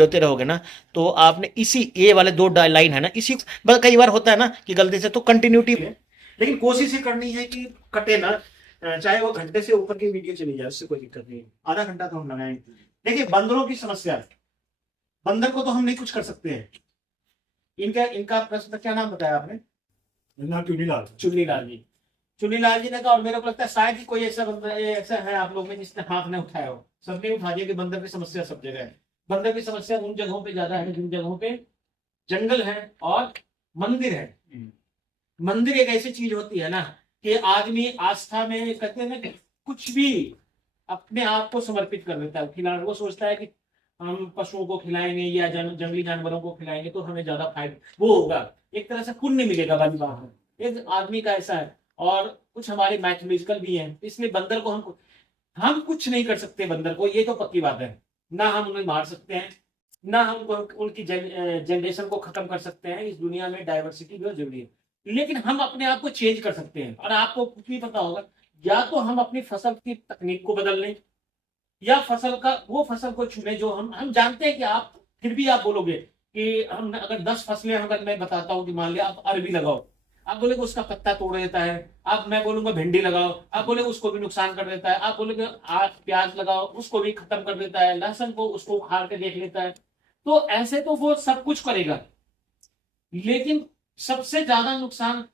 होते रहोगे ना, तो आपने इसी ये वाले दो लाइन है ना, इसी बस कई बार होता है ना कि गलती से, तो कंटिन्यूटी है, लेकिन कोशिश ये करनी है कि कटे ना। चाहे वो घंटे से ऊपर की वीडियो चली जाए, उससे कोई दिक्कत नहीं है, आधा घंटा तो हम लगाएंगे। देखिए बंदरों की समस्या, बंदर को तो हम नहीं कुछ कर सकते हैं। इनका इनका प्रश्न क्या नाम बताया आपने? चुन्नीलाल। चुन्नीलाल जी, चुन्नीलाल जी ने कहा, और मेरे को लगता है शायद ही कोई ऐसा बंदा ऐसा है आप लोग में जिसने हाथ नहीं उठाया हो। सबने उठा दिया कि बंदर की समस्या सब जगह है। बंदर की समस्या उन जगहों पे ज्यादा है जिन जगहों पे जंगल है और मंदिर है। मंदिर एक ऐसी चीज होती है ना कि आदमी आस्था में कहते हैं ना कि कुछ भी अपने आप को समर्पित कर देता है खिलाने। वो सोचता है कि हम पशुओं को खिलाएंगे या जंगली जानवरों को खिलाएंगे तो हमें ज्यादा फायदा वो होगा, एक तरह से पुण्य मिलेगा वाली बात है। एक आदमी का ऐसा है, और कुछ हमारे मैथमेटिकल भी हैं, इसलिए बंदर को हम कुछ नहीं कर सकते बंदर को, ये तो पक्की बात है। ना हम उन्हें मार सकते हैं, ना हम उनकी जनरेशन को खत्म कर सकते हैं। इस दुनिया में डाइवर्सिटी बहुत जरूरी है, लेकिन हम अपने आप को चेंज कर सकते हैं। और आपको कुछ भी पता होगा, या तो हम अपनी फसल की तकनीक को बदल लें, या फसल का वो फसल को चुने जो हम जानते हैं कि आप फिर भी आप बोलोगे कि हम अगर 10 फसलें अगर मैं बताता हूँ कि मान लिया आप अरबी लगाओ, आप बोलेगे उसका पत्ता तोड़ देता है। आप मैं बोलूंगा भिंडी लगाओ, आप बोले उसको भी नुकसान कर देता है। आप बोलेगे आप प्याज लगाओ, उसको भी खत्म कर देता है। लहसुन को उसको उखाड़ के देख लेता है। तो ऐसे तो वो सब कुछ करेगा, लेकिन सबसे ज्यादा नुकसान,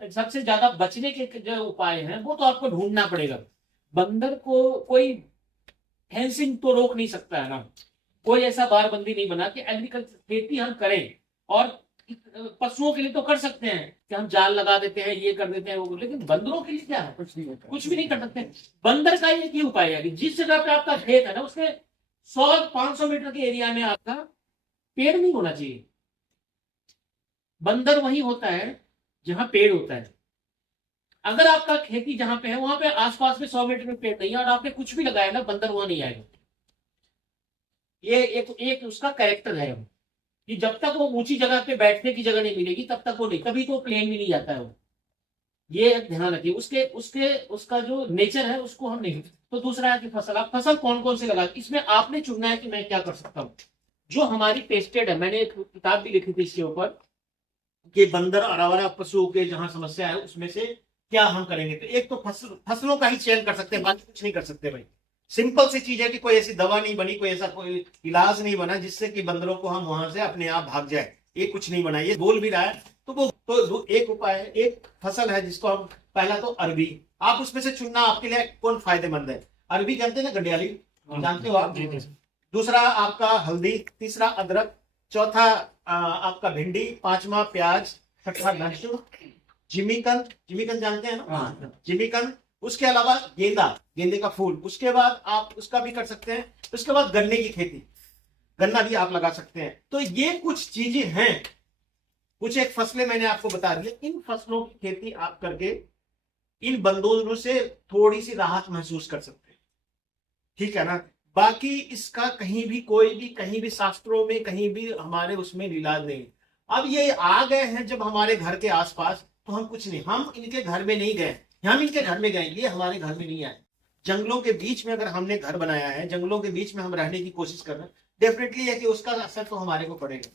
सबसे ज्यादा बचने के जो उपाय हैं वो तो आपको ढूंढना पड़ेगा। बंदर को कोई फेंसिंग तो रोक नहीं सकता है ना, कोई ऐसा बारबंदी नहीं बना कि एग्रीकल्चर खेती हम करें। और पशुओं के लिए तो कर सकते हैं कि हम जाल लगा देते हैं, ये कर देते हैं वो, लेकिन बंदरों के लिए क्या है? कुछ भी नहीं कर सकते। बंदर का एक ही उपाय है कि जिस जगह पे आपका खेत है ना, उसके 100-500 मीटर के एरिया में आपका पेड़ नहीं होना चाहिए। बंदर वही होता है जहां पेड़ होता है। अगर आपका खेती जहां पे है वहां पे आसपास में 100 मीटर में पेड़ नहीं है और आपने कुछ भी लगाया ना, बंदर वहां नहीं आएगा। ये एक उसका कैरेक्टर है कि जब तक वो ऊंची जगह पे बैठने की जगह नहीं मिलेगी तब तक वो नहीं, तभी तो प्लेन में नहीं जाता है वो। ये ध्यान रखिए, उसके उसके उसका जो नेचर है उसको हम नहीं। तो दूसरा है कि फसल, आप फसल कौन कौन से लगा, इसमें आपने चुनना है कि मैं क्या कर सकता हूँ। जो हमारी टेस्टेड है, मैंने एक किताब भी लिखी थी इसके ऊपर कि बंदर और आवारा पशुओं के जहां समस्या है उसमें से क्या हम करेंगे। तो एक तो फसलों का ही चयन कर सकते हैं, बाकी कुछ नहीं कर सकते भाई। सिंपल सी चीज है कि कोई ऐसी दवा नहीं बनी, कोई ऐसा कोई इलाज नहीं बना जिससे कि बंदरों को हम वहां से अपने आप भाग जाए। ये कुछ नहीं बना, ये बोल भी रहा है। तो वो तो एक उपाय है, एक फसल है जिसको हम, पहला तो अरबी, आप उसमें से चुनना आपके लिए कौन फायदेमंद है। अरबी जानते हैं ना, गंडियाली जानते हो आप। दूसरा आपका हल्दी, तीसरा अदरक, चौथा आपका भिंडी, पांचवा प्याज, छठा लहसुन, जिमीकंद, जिमीकंद जानते हैं ना, जिमीकंद। उसके अलावा गेंदा, गेंदे का फूल। उसके बाद आप उसका भी कर सकते हैं। उसके बाद गन्ने की खेती, गन्ना भी आप लगा सकते हैं। तो ये कुछ चीजें हैं, कुछ एक फसलें मैंने आपको बता दी। इन फसलों की खेती आप करके इन बंदरों से थोड़ी सी राहत महसूस कर सकते हैं, ठीक है ना। बाकी इसका कहीं भी कोई भी कहीं भी शास्त्रों में कहीं भी हमारे उसमें इलाज नहीं। अब ये आ गए हैं जब हमारे घर के आसपास, तो हम कुछ नहीं, हम इनके घर में नहीं गए, हम इनके घर में गए, ये हमारे घर में नहीं आए। जंगलों के बीच में अगर हमने घर बनाया है, जंगलों के बीच में हम रहने की कोशिश कर रहे हैं, डेफिनेटली है कि उसका असर तो हमारे को पड़ेगा।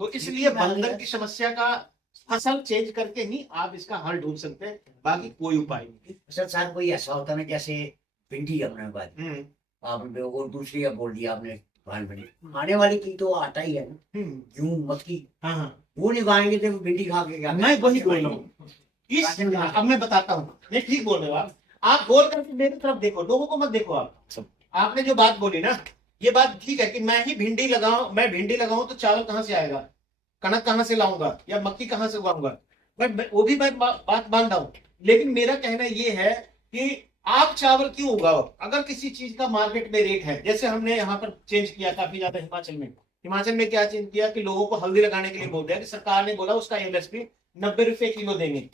तो इसलिए बंदर की समस्या का फसल चेंज करके ही आप इसका हल ढूंढ सकते हैं, बाकी कोई उपाय नहीं। सर साहब कोई ऐसा होता है ना, जैसे भिंडी अपने बात आपने और दूसरी अब बोल दिया आपने धान भिंडी, खाने वाली चीज तो आता ही है ना, गेहूं मक्की, वो नहीं खाएंगे तो भिंडी खा के क्या। मैं वही बोल रहा हूँ, अब मैं बताता हूँ, मैं ठीक बोल रहे हो आप बोल करके मेरी तरफ देखो, लोगों को मत देखो आप। आपने जो बात बोली ना, ये बात ठीक है कि मैं ही भिंडी लगाऊं, मैं भिंडी लगाऊं तो चावल कहाँ से आएगा, कनक कहाँ से लाऊंगा, या मक्की कहाँ से उगाऊंगा, बट वो भी मैं बात मान रहा हूँ। लेकिन मेरा कहना ये है कि आप चावल क्यों उगाओ अगर किसी चीज का मार्केट में रेट है। जैसे हमने यहाँ पर चेंज किया काफी ज्यादा हिमाचल में क्या चेंज किया कि लोगों को हल्दी लगाने के लिए बोल दिया कि सरकार ने बोला उसका एमएसपी 90 रुपए किलो देंगे।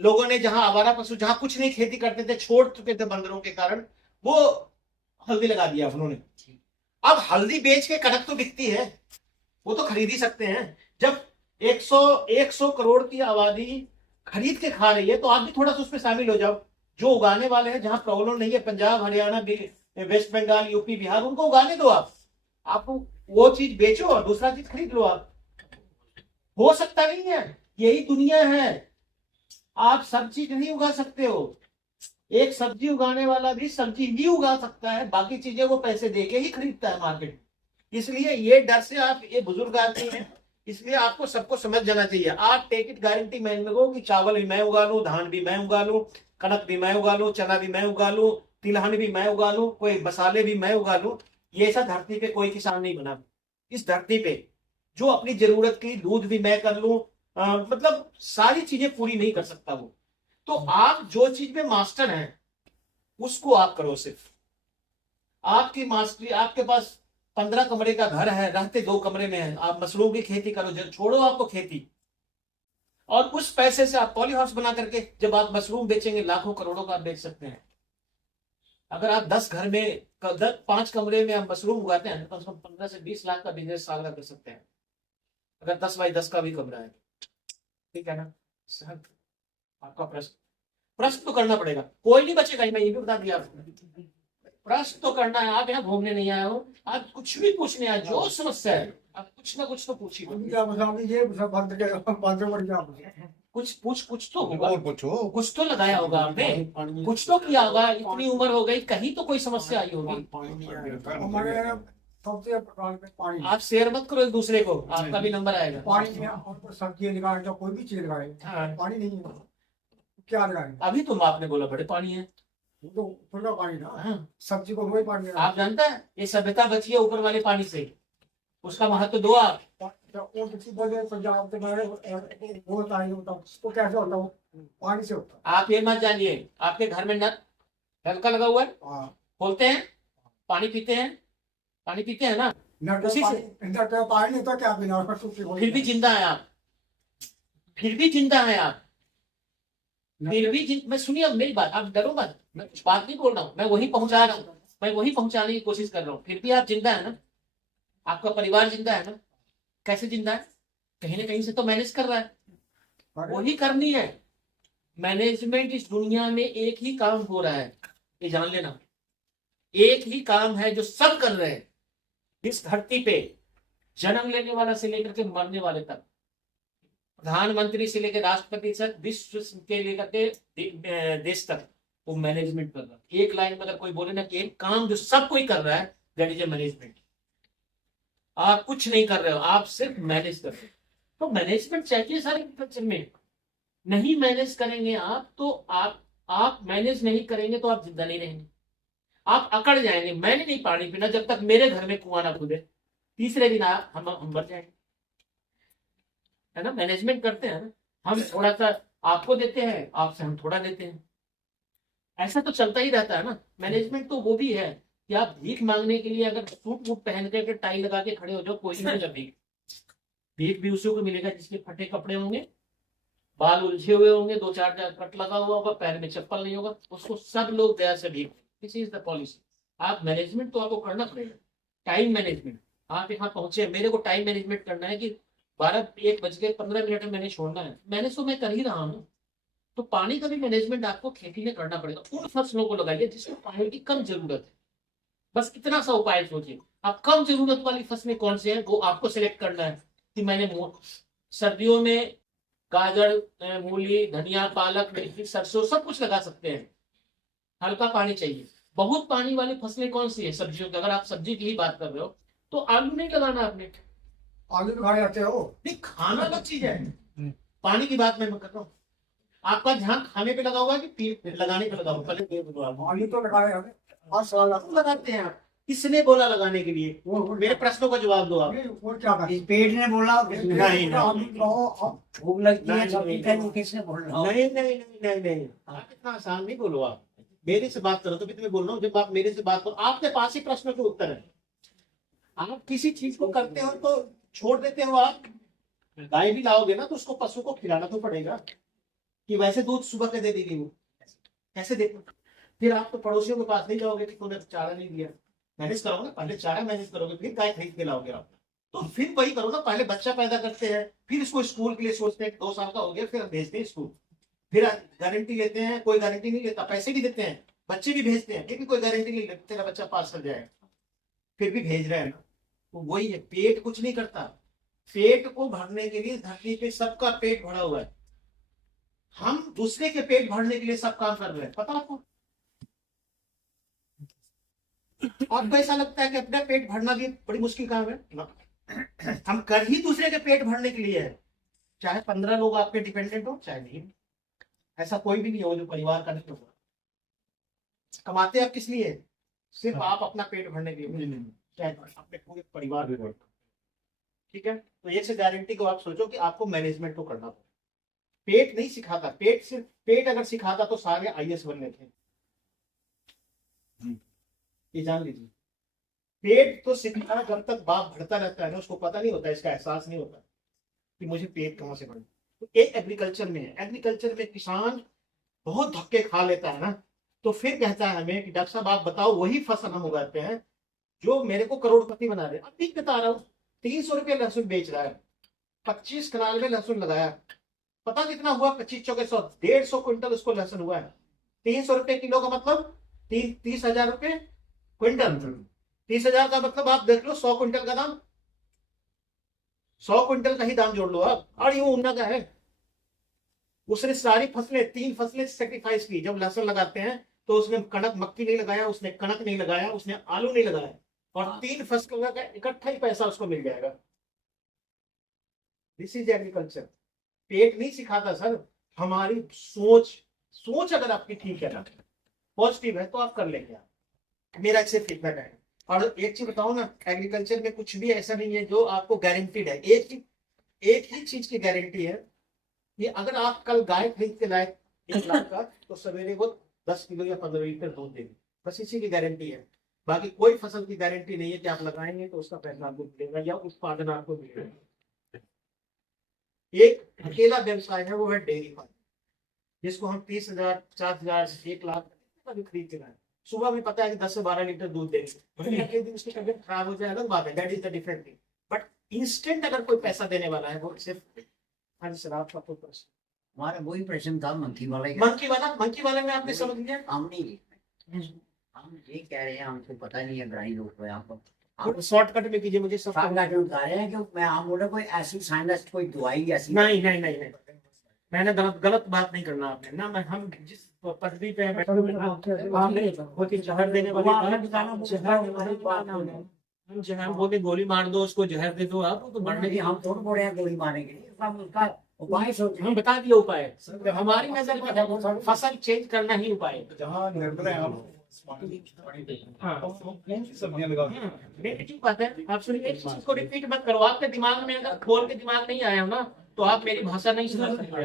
लोगों ने जहां आवारा पशु, जहां कुछ नहीं खेती करते थे, छोड़ चुके थे बंदरों के कारण, वो हल्दी लगा दिया उन्होंने। अब हल्दी बेच के कनक तो बिकती है, वो तो खरीद ही सकते हैं। जब 100 करोड़ की आबादी खरीद के खा रही है तो आप भी थोड़ा सा उसमें शामिल हो जाओ। जो उगाने वाले हैं, जहां प्रॉब्लम नहीं है, पंजाब, हरियाणा, वेस्ट बंगाल, यूपी, बिहार, उनको उगाने दो आप। आप वो चीज बेचो और दूसरा चीज खरीद लो। आप हो सकता नहीं है, यही दुनिया है। आप सब चीज नहीं उगा सकते हो। एक सब्जी उगाने वाला भी सब्जी ही उगा सकता है, बाकी चीजें वो पैसे दे के ही खरीदता है मार्केट में। इसलिए ये डर से आप, ये बुजुर्ग आदमी है, इसलिए आपको सबको समझ जाना चाहिए। आप टेक इट गारंटी मैन में हो कि चावल भी मैं उगा लूं, धान भी मैं उगा लूं, कनक भी मैं उगा लूं, चना भी मैं उगा लूं, तिलहन भी मैं उगा लूं, कोई मसाले भी मैं उगा लूं। ये ऐसा धरती पे कोई किसान नहीं बना इस धरती पे जो अपनी जरूरत की दूध भी मैं कर लूं। मतलब सारी चीजें पूरी नहीं कर सकता वो। तो आप जो चीज में मास्टर हैं उसको आप करो। सिर्फ आपकी मास्टरी, आपके पास 15 कमरे का घर है, रहते 2 कमरे में है, आप मशरूम की खेती करो, जब छोड़ो आपको खेती, और उस पैसे से आप पॉली हाउस बना करके जब आप मशरूम बेचेंगे लाखों करोड़ों का आप बेच सकते हैं। अगर आप 10 घर में 5 कमरे में आप मशरूम उगाते हैं तो कम से कम 15 से 20 लाख का बिजनेस साल का कर सकते हैं, अगर 10 बाई 10 का भी कमरा है। ठीक है ना सर? आपका प्रश्न प्रश्न तो करना पड़ेगा, कोई नहीं बचेगा, मैं ये भी बता दिया आपको। प्रश्न तो करना है। आप यहाँ घूमने नहीं आए हो, आप कुछ भी पूछने आए, जो समस्या है आप कुछ ना कुछ तो पूछिए। कुछ तो होगा, कुछ तो लगाया होगा आपने, कुछ तो किया होगा। इतनी उम्र हो गई, कहीं तो कोई समस्या आई होगी। आप शेयर मत करो एक दूसरे को, आपका भी नंबर आएगा। सब्जी लगाए तो कोई भी चीज लगाए, पानी नहीं है क्या लगाए? अभी तुम आपने बोला बड़े पानी है, वो तो ऊपर का पानी ना, सब्जी को वही पानी। आप जानता है ये सभ्यता बची है ऊपर वाले पानी से, उसका महत्व दो आप। पंजाब वो कैसे होता है? पानी से होता है। आप ये मत जानिए, आपके घर में नल का लगा हुआ है, खोलते हैं, पानी पीते हैं, पानी पीते हैं ना, उसी से पानी नहीं तो क्या बिना, फिर भी जिंदा है आप, फिर भी जिंदा है आप, फिर भी मैं सुनिए अब मेरी बात, आप डरो मत, मैं कुछ बात नहीं बोल रहा हूँ, मैं वही पहुंचा रहा हूँ, मैं वही पहुंचाने की कोशिश कर रहा हूँ। फिर भी आप जिंदा है ना, आपका परिवार जिंदा है ना। कैसे जिंदा है? कहीं ना कहीं से तो मैनेज कर रहा है, वही करनी है। मैनेजमेंट इस दुनिया में एक ही काम हो रहा है, ये जान लेना। एक ही काम है जो सब कर रहे हैं इस धरती पे, जन्म लेने वाला से लेकर के मरने वाले तक, प्रधानमंत्री से लेकर राष्ट्रपति तक, विश्व के लेकर के देश तक, वो मैनेजमेंट कर रहा है। एक लाइन में अगर कोई बोले ना कि एक काम जो सब कोई कर रहा है, दैट इज ए मैनेजमेंट। आप कुछ नहीं कर रहे हो, आप सिर्फ मैनेज कर रहे हो। तो मैनेजमेंट चाहिए सारे कल्चर में। नहीं मैनेज करेंगे आप तो आप मैनेज नहीं करेंगे तो आप जिंदा नहीं रहेंगे, आप अकड़ जाएंगे। मैंने नहीं पानी पीना जब तक मेरे घर में कुआं ना खुले, तीसरे दिन हम मर जाएंगे, है ना। मैनेजमेंट करते हैं ना, हम थोड़ा सा आपको देते हैं, आपसे हम थोड़ा देते हैं, ऐसा तो चलता ही रहता है ना। मैनेजमेंट तो वो भी है कि आप भीख मांगने के लिए अगर सूट वूट पहन के टाई लगा के खड़े हो जाओ, कोई नहीं देगा भीख। भीख भी उसी को मिलेगा जिसके फटे कपड़े होंगे, बाल उलझे हुए होंगे, 2-4 कट लगा हुआ होगा, पैर में चप्पल नहीं होगा, उसको सब लोग दया से भीख। This is the policy. आप मैनेजमेंट तो आपको करना पड़ेगा, टाइम मैनेजमेंट। आप यहाँ पहुंचे, मेरे को टाइम मैनेजमेंट करना है कि 1:15 में मैंने छोड़ना है, मैंने तो मैं कर ही रहा हूँ। तो पानी का भी मैनेजमेंट आपको खेती में करना पड़ेगा। उन फसलों को लगाइए जिसको पानी की कम जरूरत है, बस इतना सा उपाय सोचिए। आप कम जरूरत वाली फसलें कौन सी है वो आपको सिलेक्ट करना है कि मैंने सर्दियों में गाजर, मूली, धनिया, पालक, मेथी, सरसों सब कुछ लगा सकते हैं, हल्का पानी चाहिए। बहुत पानी वाली फसलें कौन सी है सब्जियों की? अगर आप सब्जी की ही बात कर रहे हो तो आलू नहीं लगाना आपने, आलू तो खाए जाते हो, नहीं खाना अलग चीज है, पानी की बात मैं कर रहा हूँ। आपका ध्यान खाने पे लगा हुआ है कि लगाने पे लगा हुआ? पहले आलू तो लगाए हमें हर साल लगाते हैं आप, किसने बोला लगाने के लिए? मेरे प्रश्नों का जवाब दो आप। वो क्या इस पेट ने बोला नहीं भूख लगती है सब्जी खाने, किसने बोला? नहीं, आप इतना आसान नहीं बोलो। आप मेरे से बात करो तो मैं बोल रहा हूँ, जब आप मेरे से बात करो आपके पास ही प्रश्न के उत्तर है। आप किसी चीज को करते हो तो छोड़ देते हो। आप गाय भी लाओगे ना तो उसको पशु को खिलाना तो पड़ेगा, कि वैसे दूध सुबह के दे देगी वो, कैसे देखो? फिर आप तो पड़ोसियों के पास नहीं जाओगे कि तूने चारा नहीं दिया, मैनेज करोगे, पहले चारा मैनेज करोगे, फिर गाय खरीद के लाओगे आप। तो फिर वही करो ना, पहले बच्चा पैदा करते हैं, फिर इसको स्कूल के लिए सोचते हैं, 2 साल का हो गया फिर भेजते हैं स्कूल, फिर गारंटी लेते हैं, कोई गारंटी नहीं लेता, पैसे भी देते हैं, बच्चे भी भेजते हैं, लेकिन कोई गारंटी नहीं लेते तेरा बच्चा पास कर जाएगा, फिर भी भेज रहे हैं ना। तो वही है, पेट कुछ नहीं करता। पेट को भरने के लिए धरती पे सबका पेट भरा हुआ है, हम दूसरे के पेट भरने के लिए सब काम कर रहे हैं, पता आपको? आपको ऐसा लगता है कि अपना पेट भरना भी बड़ी मुश्किल काम है ना? हम कर ही दूसरे के पेट भरने के लिए है, चाहे 15 लोग आप पे डिपेंडेंट हो चाहे नहीं। ऐसा कोई भी नहीं हो जो परिवार का नहीं होगा। कमाते आप किस लिए? सिर्फ आप अपना पेट भरने के लिए, चाहे अपने पूरे परिवार में। ठीक है, तो एक से गारंटी को आप सोचो कि आपको मैनेजमेंट तो करना पड़ेगा। पेट नहीं सिखाता, पेट सिर्फ, पेट अगर सिखाता तो सारे आईएएस बनने थे, ये जान लीजिए। पेट तो सिखाना जब तक बाप भरता रहता है ना, उसको पता नहीं होता, इसका एहसास नहीं होता कि मुझे पेट कहाँ से भरना। तो एक एग्रीकल्चर में है, एग्रीकल्चर में किसान बहुत धक्के खा लेता है ना, तो फिर कहता है हमें कि डॉक्टर साहब आप बताओ वही फसल हम उगाते हैं जो मेरे को करोड़पति बना दे। अभी बता रहा हूँ, 300 रुपये लहसुन बेच रहा है, 25 कनाल में लहसुन लगाया, पता कितना हुआ? 25 चौके 100, 150 क्विंटल उसको लहसुन हुआ है। 300 रुपये किलो का मतलब 30,000 रुपये क्विंटल। 30,000 का मतलब आप देख लो 100 क्विंटल का दाम, 100 क्विंटल का ही दाम जोड़ लो आप। और यूं उन्ना का है, उसने सारी फसलें, 3 फसलें सेक्रीफाइस की। जब लहसुन लगाते हैं तो उसने कणक मक्की नहीं लगाया, उसने कणक नहीं लगाया, उसने आलू नहीं लगाया, और 3 फसलों का इकट्ठा ही पैसा उसको मिल जाएगा। This is agriculture. पेट नहीं सिखाता सर, हमारी सोच, सोच अगर आपकी ठीक है ना, पॉजिटिव है, तो आप कर लेंगे। आप, मेरा इससे फीडबैक है। और एक चीज बताओ ना, एग्रीकल्चर में कुछ भी ऐसा नहीं है जो आपको गारंटीड है। एक ही चीज की गारंटी है कि अगर आप कल गाय खरीद के लाए 1 लाख का, तो सवेरे वो 10 किलो या 15 लीटर दूध देगी, बस इसी की गारंटी है। बाकी कोई फसल की गारंटी नहीं है कि आप लगाएंगे तो उसका पैसा आपको मिलेगा या उत्पादन आपको मिलेगा। एक अकेला व्यवसाय है, वो है डेयरी फार्म, जिसको हम 30,000, 50,000, 1 लाख भी खरीद के लाए। सुबह में पता है कि 10 से 12 लीटर दूध देंगे, अगले दिन उसकी तबियत खराब हो जाए अलग बात है, that is the different thing. But instant अगर कोई पैसा देने वाला है वो सिर्फ, हाँ जी सर आपका कोई प्रश्न? हमारा वही प्रश्न था मंकी वाला ही। मंकी वाले में आपने समझ लिया? हम नहीं, हम ये कह रहे हैं, हमको पता नहीं है ग्राही लोग को यहाँ पर। आप शॉर्टकट में कीजिए, मुझे सब शॉर्टकट में बता रहे हैं कि मैं हम बोल रहे कोई ऐसी साइंस, कोई दवाई ऐसी नहीं नहीं नहीं नहीं, मैंने गलत बात नहीं करना आपने ना। मैं, हम जिस पटरी पे बैठे हुए हैं, आपने वो कि जहर देने वाले, जहर बोले गोली मार दो उसको, जहर दे दो आप, तो मरने की। हम थोड़ा बोल रहे हैं गोली मारेंगे, हम उसका उपाय सोच हम बता दिए उपाय, हमारी नजर में फसल चेंज करना ही उपाय है। जहाँ निर्णय आप सब्जियां लगा नेगेटिव बात है। आप सुनिए, एक चीज को रिपीट मत करो, आपके दिमाग में अगर खोल के दिमाग नहीं आया हो ना, तो आप मेरी भाषा नहीं समझ सकते।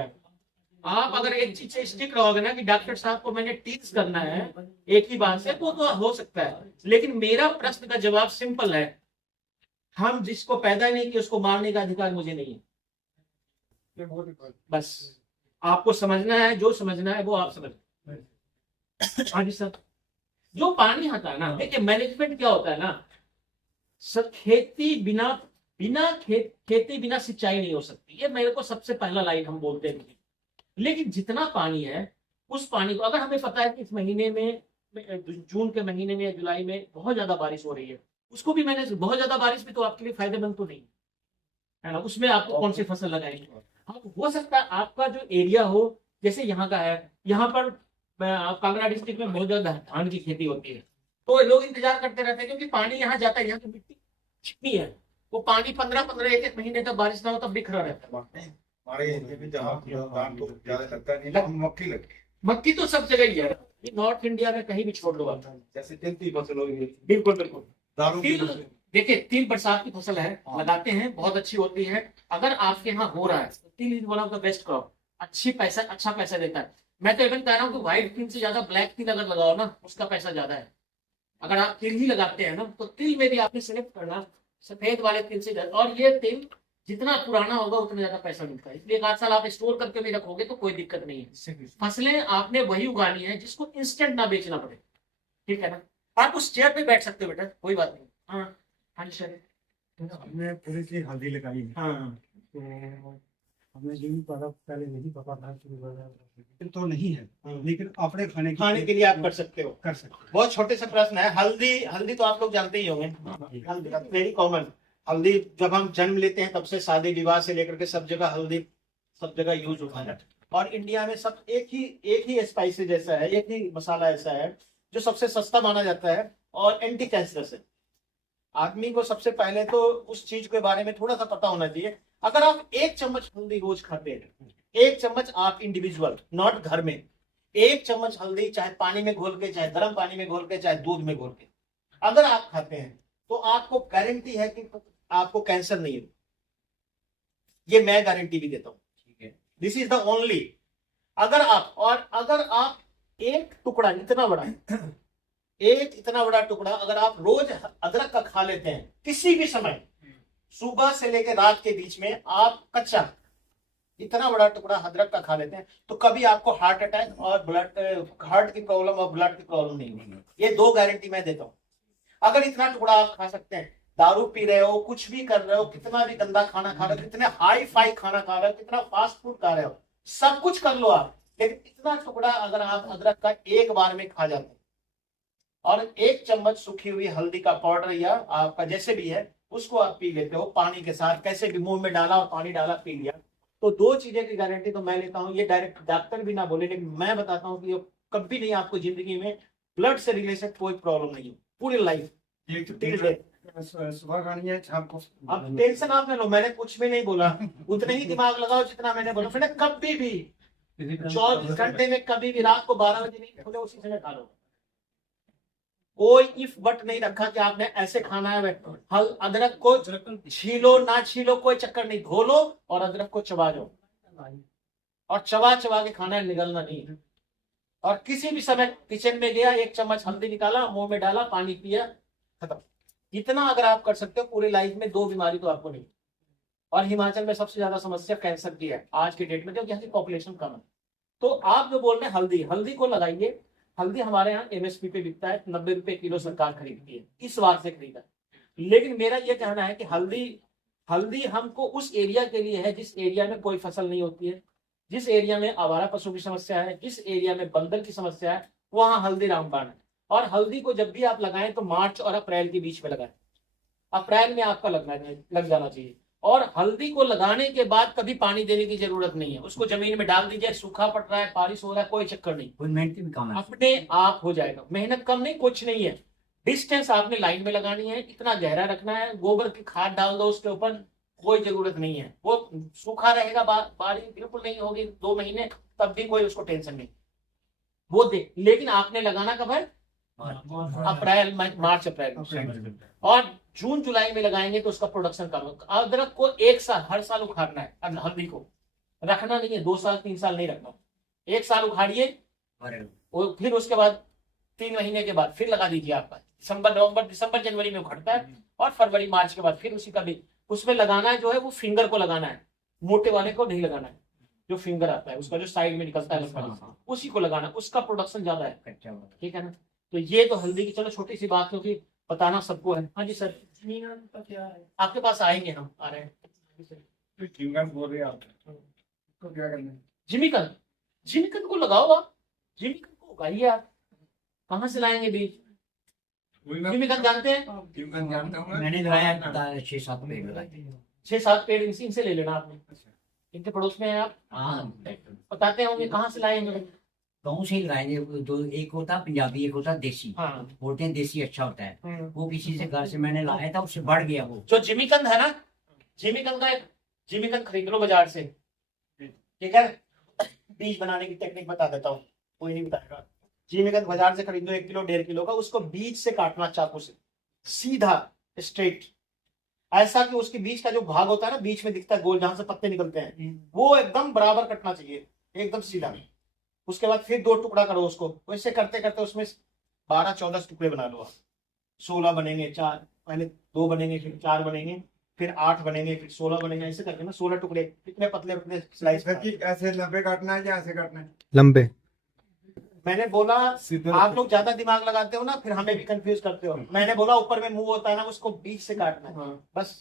आप अगर एक चीज से स्टिक रहोगे ना कि डॉक्टर साहब को मैंने टीच करना है एक ही बात से, वो तो हो सकता है, लेकिन मेरा प्रश्न का जवाब सिंपल है, हम जिसको पैदा नहीं किया उसको मारने का अधिकार मुझे नहीं है। बस आपको समझना है, जो समझना है वो आप समझ। हाँ जी सर, जो पानी आता है ना, देखिए मैनेजमेंट क्या होता है ना सर, खेती बिना सिंचाई नहीं हो सकती, ये मेरे को सबसे पहला लाइन हम बोलते हैं। लेकिन जितना पानी है उस पानी को, अगर हमें पता है कि इस महीने में, जून के महीने में या जुलाई में बहुत ज्यादा बारिश हो रही है, उसको भी मैंने, बहुत ज्यादा बारिश भी तो आपके लिए फायदेमंद तो नहीं है ना, उसमें आपको कौन सी फसल लगाएंगे। हाँ, हो सकता है आपका जो एरिया हो, जैसे यहाँ का है, यहाँ पर कांगड़ा डिस्ट्रिक्ट में बहुत ज्यादा धान की खेती होती है, तो लोग इंतजार करते रहते हैं क्योंकि पानी यहाँ जाता है, यहाँ की मिट्टी चिकनी है, वो पानी 15-15 एक महीने तक बारिश ना हो तब बिखरा रहता है। हमारे एरिया में जहाँ धान तो ज्यादा लगता नहीं, लेकिन मक्की लगती है। मक्की तो सब जगह ही है, नॉर्थ इंडिया में कहीं भी छोड़ लो आप। जैसे तिल की फसल होगी, बिल्कुल बिल्कुल। दालों की तिल, फसल। देखिए तिल बरसात की फसल है, लगाते हैं, बहुत अच्छी होती है। अगर आपके यहाँ हो रहा है, तिल is one of the best crop, अच्छा पैसा देता है। मैं तो इवन कह रहा हूँ कि व्हाइट तिल से ज्यादा ब्लैक तिल अगर लगाओ ना, उसका पैसा ज्यादा है। अगर आप तिल ही लगाते हैं ना, तो तिल में भी आपने सिलेक्ट करना सफेद वाले तिल से, और ये तिल जितना पुराना होगा उतना ज्यादा पैसा मिलता है, इसलिए 1 साल आप स्टोर करके भी रखोगे तो कोई दिक्कत नहीं है। फसलें आपने वही उगानी है जिसको इंस्टेंट ना बेचना पड़े, ठीक है ना। आप उस चेयर पे बैठ सकते हो बेटा, कोई बात नहीं। हाँ जी सर, हमने पूरी सी हल्दी लगाई है। हाँ, हमें जिम पर पहले नहीं पता था कि तो नहीं है, लेकिन अपने खाने के लिए आप कर सकते हो। कर सकते बहुत छोटे से प्रश्न है। हल्दी, हल्दी तो आप लोग जानते ही होंगे, हल्दी वेरी कॉमन। हल्दी जब हम जन्म लेते हैं तब से शादी विवाह से लेकर के सब जगह हल्दी सब जगह यूज होता है। और इंडिया में सब एक ही स्पाइसी जैसा है, एक ही मसाला ऐसा है जो सबसे सस्ता माना जाता है और एंटी कैंसरस है। आदमी को सबसे पहले तो उस चीज के बारे में थोड़ा सा पता होना चाहिए। अगर आप 1 चम्मच हल्दी रोज खाते हैं, 1 चम्मच आप इंडिविजुअल, नॉट घर में, 1 चम्मच हल्दी चाहे पानी में घोल के, चाहे गर्म पानी में घोल के, चाहे दूध में घोल के अगर आप खाते हैं तो आपको गारंटी है कि आपको कैंसर नहीं हो। ये मैं गारंटी भी देता हूं। This is the only. अगर आप एक टुकड़ा इतना बड़ा टुकड़ा अगर आप रोज अदरक का खा लेते हैं किसी भी समय, सुबह से लेकर रात के बीच में, आप कच्चा इतना बड़ा टुकड़ा अदरक का खा लेते हैं तो कभी आपको हार्ट अटैक और हार्ट की प्रॉब्लम और ब्लड की प्रॉब्लम नहीं होगी। ये 2 गारंटी मैं देता हूं। अगर इतना टुकड़ा आप खा सकते हैं, दारू पी रहे हो, कुछ भी कर रहे हो, कितना भी गंदा खाना खा रहे हो, कितने हाई फाई खाना खा रहे हो, कितना फास्ट फूड खा रहे हो, सब कुछ कर लो आप, लेकिन इतना टुकड़ा अगर आप अदरक का एक बार में खा जाते हैं और 1 चम्मच सूखी हुई हल्दी का पाउडर या आपका जैसे भी है उसको आप पी लेते हो पानी के साथ, कैसे भी मुंह में डाला और पानी डाला पी लिया, तो 2 चीजें की गारंटी तो मैं लेता हूं। ये डायरेक्ट डॉक्टर भी ना बोले, लेकिन मैं बताता हूं कि कभी नहीं आपको जिंदगी में ब्लड से रिलेटेड कोई प्रॉब्लम नहीं है पूरी लाइफ। सुबह खानी है, शाम को। अब टेंशन आप ले लो, मैंने कुछ भी नहीं बोला, उतने ही दिमाग लगाओ जितना मैंने बोला। मैंने कभी भी 24 घंटे में कभी भी रात को 12 बजे नहीं खोले, उसी समय खा लो। कोई इफ बट नहीं रखा कि आपने ऐसे खाना है। हल अदरक को छीलो ना छीलो कोई चक्कर नहीं, धो लो और अदरक को चबा जाओ और चबा चबा के खाना है, निगलना नहीं। और किसी भी समय किचन में गया, 1 चम्मच हल्दी निकाला, मुंह में डाला, पानी पिया, खत्म। इतना अगर आप कर सकते हो पूरी लाइफ में 2 बीमारी तो आपको नहीं। और हिमाचल में सबसे ज्यादा समस्या कैंसर की है आज के डेट में, क्योंकि यहाँ की पॉपुलेशन कम है। तो आप जो बोल रहे हैं हल्दी को लगाइए। हल्दी हमारे यहाँ MSP पे बिकता है, 90 रुपए किलो सरकार खरीदती है, इस बार से खरीदा। लेकिन मेरा ये कहना है कि हल्दी हमको उस एरिया के लिए है जिस एरिया में कोई फसल नहीं होती है, जिस एरिया में आवारा पशु की समस्या है, जिस एरिया में बंदर की समस्या है, वहां हल्दी रामबाण है। और हल्दी को जब भी आप लगाएं तो मार्च और अप्रैल के बीच में लगाएं। अप्रैल में आपका लग जाना चाहिए। और हल्दी को लगाने के बाद कभी पानी देने की जरूरत नहीं है, उसको जमीन में डाल दीजिए, सूखा पड़ रहा है, बारिश हो रहा है, कोई चक्कर नहीं, मेहनत भी कम है, अपने आप हो जाएगा। मेहनत कम नहीं, कुछ नहीं है। डिस्टेंस आपने लाइन में लगानी है, इतना गहरा रखना है, गोबर की खाद डाल दो उसके ऊपर, कोई जरूरत नहीं है। वो सूखा रहेगा, बारिश बिल्कुल नहीं होगी 2 महीने, तब भी कोई उसको टेंशन नहीं, वो दे। लेकिन आपने लगाना कब है? अप्रैल, मार्च अप्रैल। और जून जुलाई में लगाएंगे तो उसका प्रोडक्शन कम होगा। अदरक को 1 साल हर साल उखाड़ना है, हल्दी को रखना नहीं है, 2 साल 3 साल नहीं रखना। 1 साल उखाड़िए, फिर उसके बाद 3 महीने के बाद फिर लगा दीजिए। आपका नवंबर दिसंबर जनवरी में उखड़ता है और फरवरी मार्च के बाद फिर उसी का भी उसमें लगाना है। जो है वो फिंगर को लगाना है, मोटे वाले को नहीं लगाना है। जो फिंगर आता है उसका जो साइड में निकलता है उसी को लगाना, उसका प्रोडक्शन ज्यादा है, ठीक है ना। तो ये तो हल्दी की चलो छोटी सी बात, क्योंकि बताना सबको है। हाँ जी सर, क्या है आपके पास? आएंगे, हम आ रहे हैं। बोल रहे आप तो क्या करना है? जिमिकन को लगाओ आप, जिमिकन को उगाइए आप। कहाँ से लाएंगे बीज? जिमिकन जानते हैं? जानता हूँ मैंने लगाया 6-7 पेड़ लगाए, 6-7 पेड़ इनसे ले लेना आपने, इनके पड़ोस में है आप। हाँ बताते होंगे कहाँ से लाएंगे। गाँव से ही लगाएंगे। दो, एक होता पंजाबी, एक होता देसी। हाँ, बोलते हैं देसी अच्छा होता है, वो किसी से घर से मैंने लाया था, उससे बढ़ गया वो। जो जिमिकन है ना, जिमिकन खरीद लो बाजार से, ठीक है। बीज बनाने की टेक्निक बता देता हूँ, कोई नहीं बताएगा। जिमिकन बाजार से खरीद लो 1 किलो 1.5 किलो का, उसको बीज से काटना चाकू से, सीधा स्ट्रेट, ऐसा कि उसके बीच का जो भाग होता है ना, बीच में दिखता है गोल, जहां से पत्ते निकलते हैं, वो एकदम बराबर कटना चाहिए, एकदम सीधा। उसके बाद फिर 2 टुकड़ा करो उसको, वैसे करते करते उसमें 12-14 टुकड़े बना लो। 16 बनेंगे, 4 पहले 2 बनेंगे, फिर 4 बनेंगे, फिर 8 बनेंगे, फिर 16 बनेंगे, ऐसे करके ना 16 टुकड़े, कितने पतले पतले स्लाइस। ऐसे लंबे काटना है या ऐसे काटना है? लंबे। मैंने बोला आप लोग ज्यादा दिमाग लगाते हो ना, फिर हमें भी कंफ्यूज करते हो। मैंने बोला ऊपर में मुंह होता है ना, उसको बीच से काटना है, बस।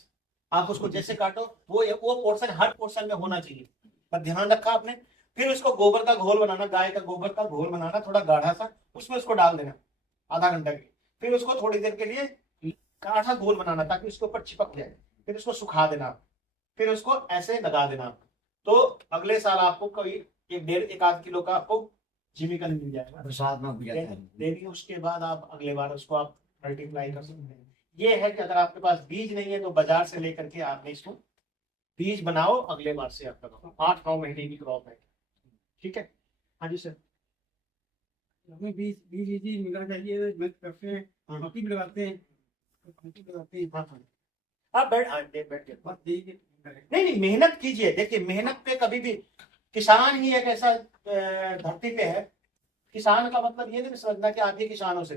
आप उसको जैसे काटो वो पोर्शन हर पोर्शन में होना चाहिए, बस ध्यान रखा आपने। फिर उसको गोबर का घोल बनाना, गाय का गोबर का घोल बनाना थोड़ा गाढ़ा सा, उसमें उसको डाल देना आधा घंटा के लिए। फिर उसको थोड़ी देर के लिए गाढ़ा घोल बनाना ताकि उसके ऊपर चिपक जाए। फिर उसको सुखा देना, फिर उसको ऐसे लगा देना। तो अगले साल आपको कभी 1.5-1 किलो का आपको जीविका मिल जाएगा। बरसात में भी जाता है। देनी उसके बाद आप अगले बार उसको आप मल्टीप्लाई कर सकते हैं। ये है कि अगर आपके पास बीज नहीं है तो बाजार से लेकर के आपने इसको बीज बनाओ, अगले बार से आपका 8-9 महीने की क्रॉप है। ठीक है, हाँ जी सर। हमें बीज बीज इजी मिलना चाहिए, मेहनत करते हैं, मक्की भी लगाते हैं, मक्की लगाते हैं। हाँ हाँ, आप बैठ बस यही नहीं नहीं, मेहनत कीजिए। देखिए मेहनत पे कभी भी, किसान ही एक ऐसा धरती पे है। किसान का मतलब ये नहीं समझना कि आप ही किसानों से,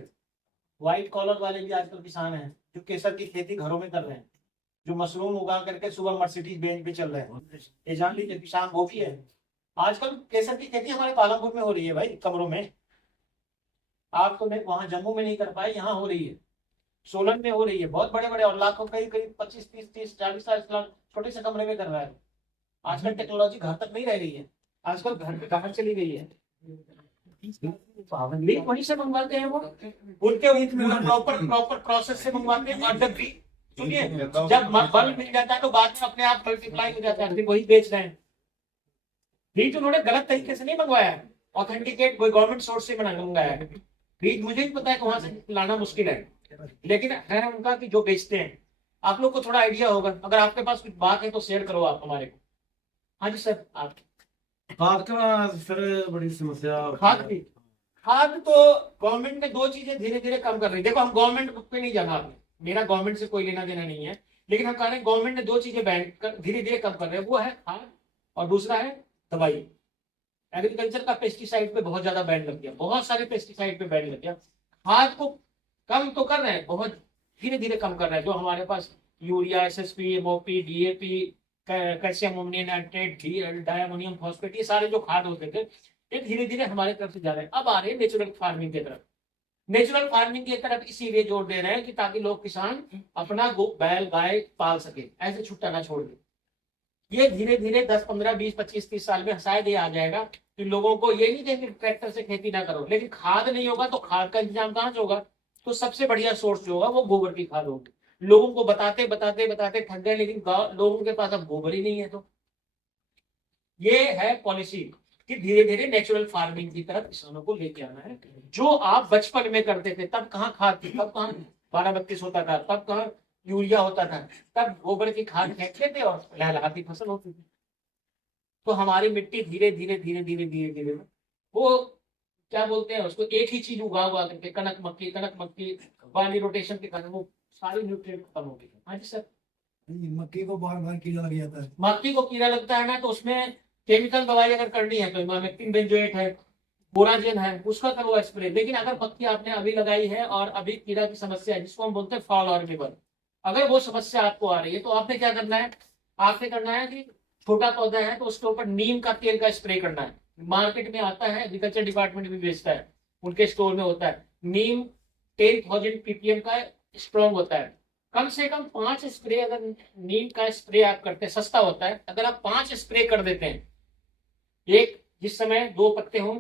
व्हाइट कॉलर वाले भी आजकल किसान हैं जो केसर की खेती घरों में कर रहे हैं, जो मशरूम उगा करके सुबह मर्सिडीज बेंच पे चल रहे हैं। ये जान लीजिए किसान वो भी है। आजकल केसर की खेती हमारे पालमपुर में हो रही है भाई, कमरों में। आप तो वहां जम्मू में नहीं कर पाए, यहाँ हो रही है, सोलन में हो रही है, बहुत बड़े बड़े, और लाखों कई कई 25-30-40 छोटे से कमरे में कर रहा है। आजकल टेक्नोलॉजी घर तक नहीं रह रही है, आजकल घर पे बाहर चली गई है। बीज वहीं से मंगवाते हैं वो, उनके वहीं प्रॉपर प्रॉपर प्रोसेस से मंगवाते हैं। और जब भी सुनिए, जब बल्ब मिल जाता है तो बाद में अपने आप मल्टीप्लाई हो जाता है, फिर वही बेच रहे हैं। बीज उन्होंने गलत तरीके से नहीं मंगवाया है, ऑथेंटिकेट कोई गवर्नमेंट सोर्स से मंगाया है। बीज मुझे भी पता है कि वहां से लाना मुश्किल है, लेकिन है उनका कि जो बेचते हैं। आप लोग को थोड़ा आइडिया होगा, अगर आपके पास कुछ बात है तो शेयर करो आप हमारे को। हाँ जी सर। आप खाद का सर बड़ी समस्या। खाद की, खाद तो गवर्नमेंट ने 2 चीजें धीरे धीरे कम कर रही है। देखो हम गवर्नमेंट पे नहीं जाना, आपने मेरा गवर्नमेंट से कोई लेना देना नहीं है, लेकिन हम कह रहे हैं गवर्नमेंट ने 2 चीजें बैन कर धीरे धीरे कम कर रहे हैं, वो है खाद और दूसरा है दवाई। एग्रीकल्चर का पेस्टिसाइड पे बहुत ज्यादा बैन लग गया, बहुत सारे पेस्टिसाइड पे बैन लग गया। खाद को कम तो कर रहे हैं, बहुत धीरे धीरे कम कर रहे हैं। जो हमारे पास urea, SSP, MOP, DAP, calcium ammonium nitrate, diammonium phosphate, ये सारे जो खाद होते थे ये धीरे धीरे हमारे तरफ से जा रहे हैं। अब आ रहे हैं नेचुरल फार्मिंग की तरफ। नेचुरल फार्मिंग की तरफ इसीलिए जोर दे रहे हैं कि ताकि लोग किसान अपना बैल गाय पाल सके, ऐसे छुट्टा ना छोड़ दे। ये धीरे धीरे 10, 15, 20, 25, 30 साल में शायद ये आ जाएगा कि लोगों को ये नहीं देंगे ट्रैक्टर से खेती ना करो, लेकिन खाद नहीं होगा तो खाद का इंतजाम कहाँ से होगा? तो सबसे बढ़िया सोर्स जो होगा वो गोबर की खाद होगी। लोगों को बताते बताते बताते थक गए, लेकिन लोगों के पास अब गोबर ही नहीं है। तो ये है पॉलिसी कि धीरे धीरे नेचुरल फार्मिंग की तरफ किसानों को लेके आना है। जो आप बचपन में करते थे, तब कहाँ खाद थी, तब कहाँ 12-32 होता था, तब कहाँ यूरिया होता था, तब गोबर की खाद फेंकते थे और लहलहाती फसल होती थी। तो हमारी मिट्टी धीरे धीरे धीरे धीरे धीरे धीरे वो क्या बोलते हैं उसको, एक ही चीज उगा करके कनक मक्की वाली रोटेशन के कारण वो सारी न्यूट्रिएंट खत्म हो गई। हाँ जी सर। मक्की को बार बार कीड़ा लग जाता है। मक्की को कीड़ा लगता है ना, तो उसमें केमिकल दवाई अगर करनी है तो इमामेक्टिन बेंजोएट है, बोराजेन है, उसका करो स्प्रे। लेकिन अगर मक्की आपने अभी लगाई है और अभी कीड़ा की समस्या है जिसको हम बोलते हैं फॉल और रिवर, अगर वो समस्या आपको आ रही है तो आपने क्या करना है? आपने करना है कि छोटा पौधा है तो उसके ऊपर नीम का तेल का स्प्रे करना है। मार्केट में आता है, एग्रीकल्चर डिपार्टमेंट भी बेचता है, उनके स्टोर में होता है। नीम 10,000 ppm का स्ट्रॉन्ग होता है। कम से कम 5 स्प्रे अगर नीम का स्प्रे आप करते हैं, सस्ता होता है, अगर आप 5 स्प्रे कर देते हैं, एक जिस समय 2 पत्ते हों,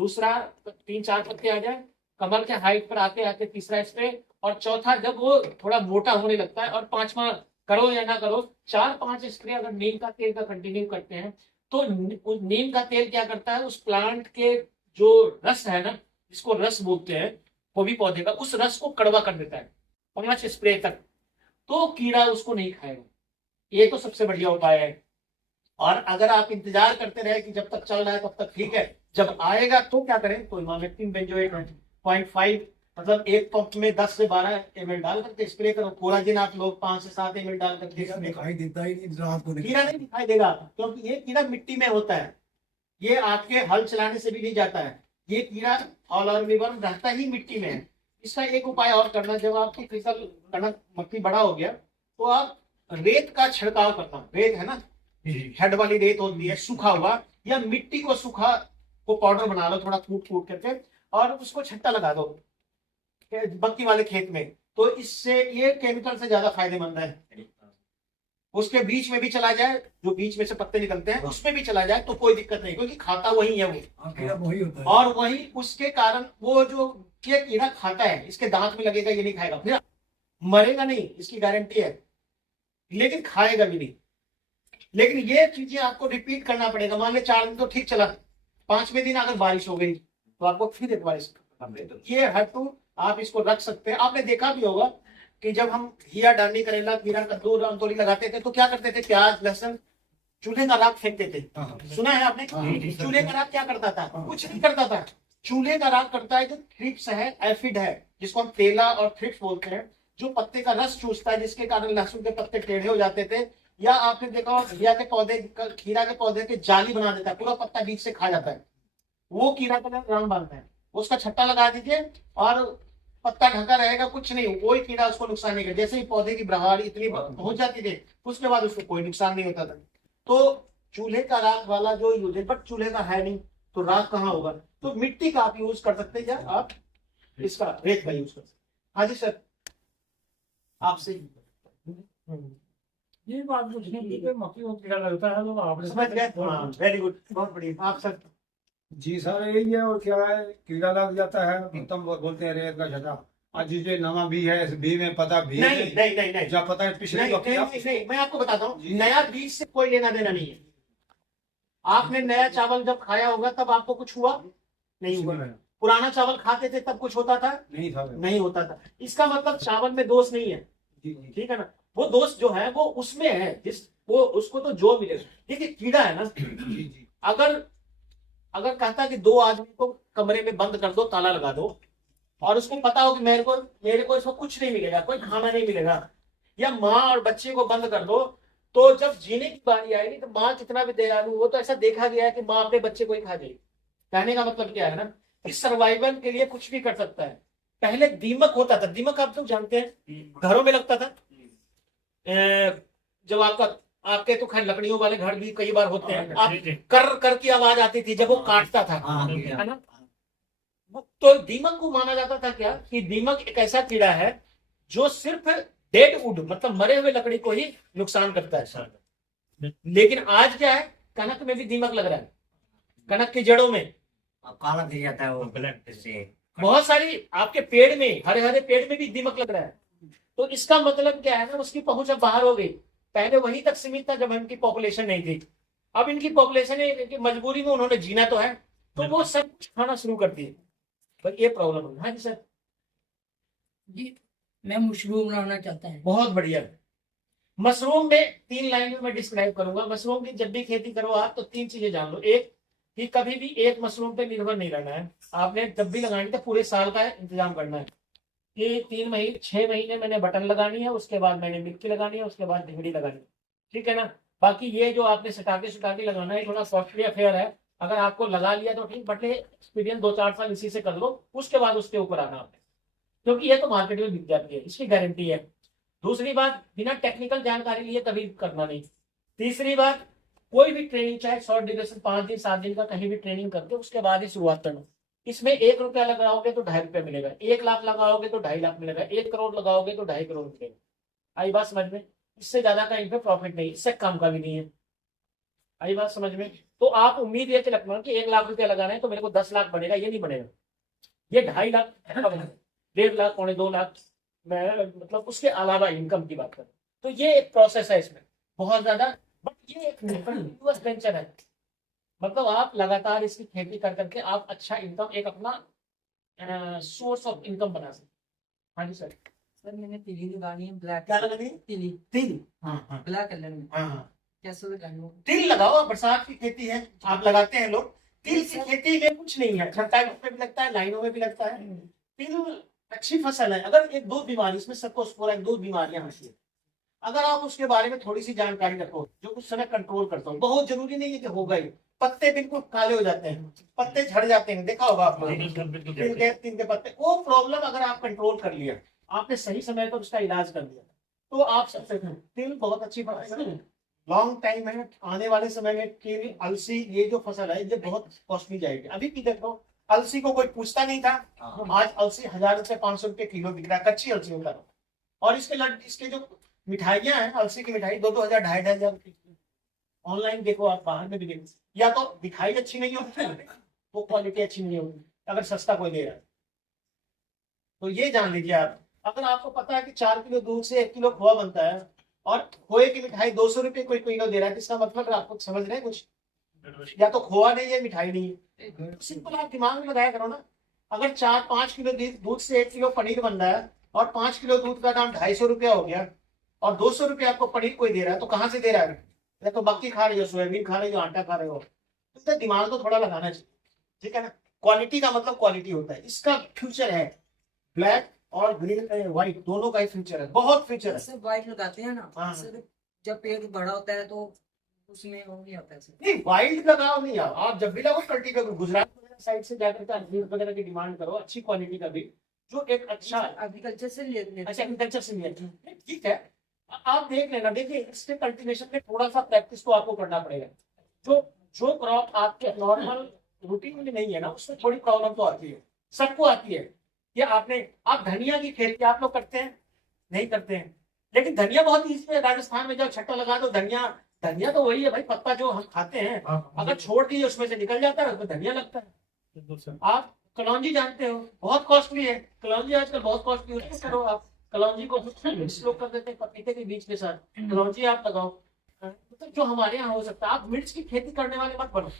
दूसरा 3-4 पत्ते आ जाए, कमर के हाइट पर आते आते तीसरा स्प्रे, और चौथा जब वो थोड़ा मोटा होने लगता है, और 5वां करो या ना करो, 4-5 स्प्रे अगर नीम का तेल का कंटिन्यू करते हैं तो नीम का तेल क्या करता है, उस प्लांट के जो रस है ना, जिसको रस बोलते हैं, वो भी पौधे का, उस रस को कड़वा कर देता है 5 स्प्रे तक, तो कीड़ा उसको नहीं खाएगा। ये तो सबसे बढ़िया उपाय है। और अगर आप इंतजार करते रहे कि जब तक चल रहा है तब तक ठीक है, जब आएगा तो क्या करें? तो इमामेक्टिन बेंजोएट 0.5, मतलब एक पंप में 10 से 12 ml डाल करके स्प्रे करो। पूरा दिन आप लोग 5 से 7 ml डाल करके दिखाई देता ही नहीं, रात को कीड़ा नहीं दिखाई देगा, क्योंकि ये कीड़ा मिट्टी में होता है, ये आपके हल चलाने से भी नहीं जाता है। ये कीड़ा ऑल और रिवर्म रहता ही मिट्टी में है। इसका एक उपाय और करना, जब आपकी फसल कणक मक्की बड़ा हो गया तो आप रेत का छिड़काव करना। रेत है ना, हेड वाली रेत होती है, सूखा हुआ, या मिट्टी को सूखा को पाउडर बना लो थोड़ा कूट कूट करके, और उसको छट्टा लगा दो मक्की वाले खेत में। तो इससे ये केमिकल से ज्यादा फायदेमंद है। उसके बीच में भी चला जाए, जो बीच में से पत्ते निकलते हैं उसमें भी चला जाए तो कोई दिक्कत नहीं, क्योंकि खाता वही है वो। कीड़ा वही होता है। और वही उसके कारण वो जो ये कीड़ा खाता है, इसके दांत में लगेगा, ये नहीं खाएगा, फिर मरेगा नहीं, इसकी गारंटी है, लेकिन खाएगा भी नहीं। लेकिन ये चीजें आपको रिपीट करना पड़ेगा। मान ले 4 दिन तो ठीक चला, 5वें दिन अगर बारिश हो गई तो आपको फिर एक बारिश करना पड़ेगा। तो ये हर टू आप इसको रख सकते हैं। आपने देखा भी होगा कि जब हम घिया, डांडी, करेला, खीरा, कद्दू, रामतोली लगाते थे तो क्या करते थे, प्याज, लहसुन, चूल्हे का राख फेंकते थे। सुना है आपने? चूल्हे का राख क्या करता था? कुछ नहीं करता था। चूल्हे का राख करता है जो थ्रिप्स है, एफिड है, जिसको हम तेला और थ्रिप्स बोलते हैं, जो पत्ते का रस चूसता है, जिसके कारण लहसुन के पत्ते टेढ़े हो जाते थे। या आपने देखा हो घिया के पौधे, खीरा के पौधे के जाली बना देता है, पूरा पत्ता बीच से खा जाता है, वो कीड़ा का रंग बांधता है। उसका छट्टा लगा दीजिए और पत्ता ढका रहेगा, कुछ नहीं, कोई कीड़ा उसको नुकसान नहीं करेगा। जैसे ही पौधे की बहार इतनी पहुंच जाती थी, उसके बाद उसको कोई नुकसान नहीं होता था। तो चूल्हे का राख वाला जो यूज है, बट चूल्हे का है नहीं तो राख कहाँ होगा? तो मिट्टी का आप यूज कर सकते हैं, या आप इसका रेत का यूज कर सकते हैं। हाँ जी सर, आपसे ये बात पूछनी थी कि मक्की को कीड़ा लगता है तो आपने समझ गए? हाँ, वेरी गुड, बहुत बढ़िया। आप सर? जी सर यही है, और क्या है, कीड़ा लग जाता है, उत्तम बोलते हैं रेत का छटा। आज जो नवा भी है, इस भी में पता भी नहीं नहीं नहीं नहीं, जब पता है पिछले नहीं, वक्त नहीं, आप- नहीं, नहीं, मैं आपको बताता हूँ, जी। नया बीज से कोई लेना देना नहीं है। आपने नया चावल जब खाया होगा तब आपको कुछ हुआ नहीं हुआ। पुराना चावल खाते थे तब कुछ होता था नहीं था। नहीं होता था। इसका मतलब चावल में दोष नहीं है, जी जी ठीक है ना? वो दोष जो है वो उसमें है, जिस वो उसको तो जो मिलेगा। देखिए कीड़ा है ना, जी जी अगर अगर कहता कि 2 आदमी को कमरे में बंद कर दो, ताला लगा दो, और उसको पता हो कि मेरे को इसको कुछ नहीं मिलेगा, कोई खाना नहीं मिलेगा, या माँ और बच्चे को बंद कर दो, तो जब जीने की बारी आएगी तो माँ कितना भी दयालु हो, तो ऐसा देखा गया है कि माँ अपने बच्चे को ही खा जाएगी। कहने का मतलब क्या है ना, कि सर्वाइवल के लिए कुछ भी कर सकता है। पहले दीमक होता था, दीमक आप लोग जानते हैं, घरों में लगता था। जब आपके तो खैर लकड़ियों वाले घर भी कई बार होते हैं, आप कर कर की आवाज आती थी जब वो काटता था, हाँ, है ना? तो दीमक को माना जाता था क्या, कि दीमक एक ऐसा कीड़ा है जो सिर्फ डेड वुड, मतलब मरे हुए लकड़ी को ही नुकसान करता है। लेकिन आज क्या है, कनक में भी दीमक लग रहा है, कनक की जड़ों में अब काला गिर जाता है वो ब्लड से। बहुत सारी, आपके पेड़ में, हरे हरे पेड़ में भी दीमक लग रहा है। तो इसका मतलब क्या है ना, उसकी पहुंच अब बाहर हो गई। पहले वहीं तक सीमित था जब इनकी पॉपुलेशन नहीं थी, अब इनकी पॉपुलेशन है, इनकी मजबूरी में उन्होंने जीना तो है, तो वो सब कुछ खाना शुरू कर दिए। बस ये प्रॉब्लम है। हाँ जी सर। जी मैं मशरूम बनाना चाहता हूँ। बहुत बढ़िया। मशरूम में 3 लाइनों में डिस्क्राइब करूंगा। मशरूम की जब भी खेती करो आप, तो 3 चीजें जान लो। एक, कि कभी भी एक मशरूम पे निर्भर नहीं रहना है। आपने जब भी लगानी तो पूरे साल का इंतजाम करना है कि 3 महीने 6 महीने मैंने बटन लगानी है, उसके बाद मैंने मिर्ची लगानी है, उसके बाद भिंडी लगानी है, ठीक है ना? बाकी ये जो आपने सटाके लगाना है, थोड़ा कॉस्टली अफेयर है। अगर आपको लगा लिया तो ठीक, बट एक्सपीरियंस 2-4 साल इसी से कर लो, उसके बाद उसके ऊपर आना आपने, क्योंकि ये तो मार्केट में बिक जाती है, इसकी गारंटी है। दूसरी बात, बिना टेक्निकल जानकारी लिए कभी करना नहीं। तीसरी बात, कोई भी ट्रेनिंग, चाहे शॉर्ट ड्यूरेशन 5 दिन 7 दिन का कहीं भी ट्रेनिंग करके उसके बाद ही शुरुआत करना। इसमें 1 रुपया लगाओगे तो 2.5 रुपया मिलेगा, 1 लाख लगाओगे तो 2.5 लाख मिलेगा, 1 करोड़ लगाओगे तो 2.5 करोड़ मिलेगा। आई बात समझ में? इससे ज्यादा का इनपे प्रॉफिट नहीं, इससे कम का भी नहीं है। आई बात समझ में? तो आप उम्मीद ये रखना कि 1 लाख रुपया लगाना है तो मेरे को 10 लाख बनेगा, ये नहीं बनेगा। ये 2.5 लाख, 1.5 लाख, 2.25 लाख, मैं मतलब उसके अलावा इनकम की बात करूं तो ये एक प्रोसेस है इसमें बहुत ज्यादा। बट ये एक कंटिन्यूअस वेंचर है, मतलब आप लगातार इसकी खेती कर करके आप अच्छा इनकम, एक अपना सोर्स ऑफ इनकम बना सकते। हाँ जी सर। सर मैंने तिली लगानी है, ब्लैक क्या लगानी है? तिली, तिल। हाँ हाँ ब्लैक कलर में, हाँ, कैसे लगानी है? तिल लगाओ, बरसात की खेती है, आप लगाते हैं लोग। तिल की खेती में कुछ नहीं है, खट्टाई में भी लगता है, लाइनों में भी लगता है। तिल अच्छी फसल है। अगर एक 2 बीमारी, इसमें सबको 2 बीमारियां होती है, अगर आप उसके बारे में थोड़ी सी जानकारी रखो, जो कुछ समय कंट्रोल करता हूँ, बहुत जरूरी नहीं है कि होगा ही। पत्ते बिल्कुल काले हो जाते हैं, पत्ते झड़ जाते हैं, देखा होगा आपको, तिल के पत्ते। वो प्रॉब्लम अगर आप कंट्रोल कर लिया, आपने सही समय पर उसका इलाज कर दिया, तो आप सबसे तिल बहुत अच्छी फसल है, लॉन्ग टाइम है। आने वाले समय में तिल, अलसी, ये जो फसल है ये बहुत कॉस्टली जाएगी। अभी की देखो, अलसी को कोई पूछता नहीं था, आज अलसी 1000 रुपए 500 रुपए किलो बिक रहा है, कच्ची अलसी होता है। और इसके जो मिठाइयाँ हैं, अलसी की मिठाई 2-2 हजार 2,500 की। ऑनलाइन देखो आप, बाहर में भी देखो, या तो दिखाई अच्छी नहीं होती है, वो क्वालिटी अच्छी नहीं होगी अगर सस्ता कोई दे रहा है। तो ये जान लीजिए आप, अगर आपको पता है कि 4 किलो दूध से 1 किलो खोआ बनता है और खोए की मिठाई 200 रुपये कोई किलो दे रहा है, तो इसका मतलब आपको समझ रहे हैं कुछ, या तो खोआ नहीं है, मिठाई नहीं है। सिंपल आप दिमाग में लगाया करो ना, अगर 4-5 किलो दूध से 1 किलो पनीर बन रहा है और 5 किलो दूध का दाम 250 रुपया हो गया और 200 रुपये आपको पनीर कोई दे रहा है, तो कहाँ से दे रहा है? या तो मक्की खा रहे हो, सोयाबीन खा रहे हो, आटा खा रहे हो, तो इसका दिमाग तो थोड़ा लगाना चाहिए, ठीक है ना। क्वालिटी का मतलब क्वालिटी होता है, इसका फ्यूचर है, ब्लैक और ग्रीन व्हाइट दोनों का ही फ्यूचर है, बहुत फ्यूचर है। सर व्हाइट लगाते हैं ना हाँ। सर, जब पेड़ बड़ा होता है तो उसमें वो नहीं आता है सर। नहीं, वाइल्ड लगाओ नहीं आप जब भी लगाओ कल्टीवेटर, गुजरात साइड से जाकर के अंजीर वगैरह की डिमांड करो, अच्छी क्वालिटी का भी, जो एक अच्छा एग्रीकल्चर से लेते अच्छा एग्रीकल्चर से लिया, ठीक है। आप देख लेना, देखिए इसके कल्टीवेशन में थोड़ा सा प्रैक्टिस तो आपको करना पड़ेगा। जो जो क्रॉप आपके नॉर्मल रूटीन में नहीं है ना, उसमें थोड़ी प्रॉब्लम तो आती है, सबको आती है। ये आप धनिया की खेती आप लोग करते हैं? नहीं करते हैं, लेकिन धनिया बहुत ईजी है। राजस्थान में जब छट्टा लगा दो, धनिया धनिया तो वही है भाई, पत्ता जो हम खाते हैं, अगर छोड़ दिए उसमें से निकल जाता है तो धनिया लगता है। आप कलौंजी जानते हो, बहुत कॉस्टली है कलौंजी, आजकल बहुत कॉस्टली है। करो आप कलौंजी को मिक्स लोग कर देते हैं पपीते के बीज के साथ, कलौंजी आप लगाओ, मतलब जो हमारे यहाँ हो सकता है। आप मिर्च की खेती करने वाले मत बनो,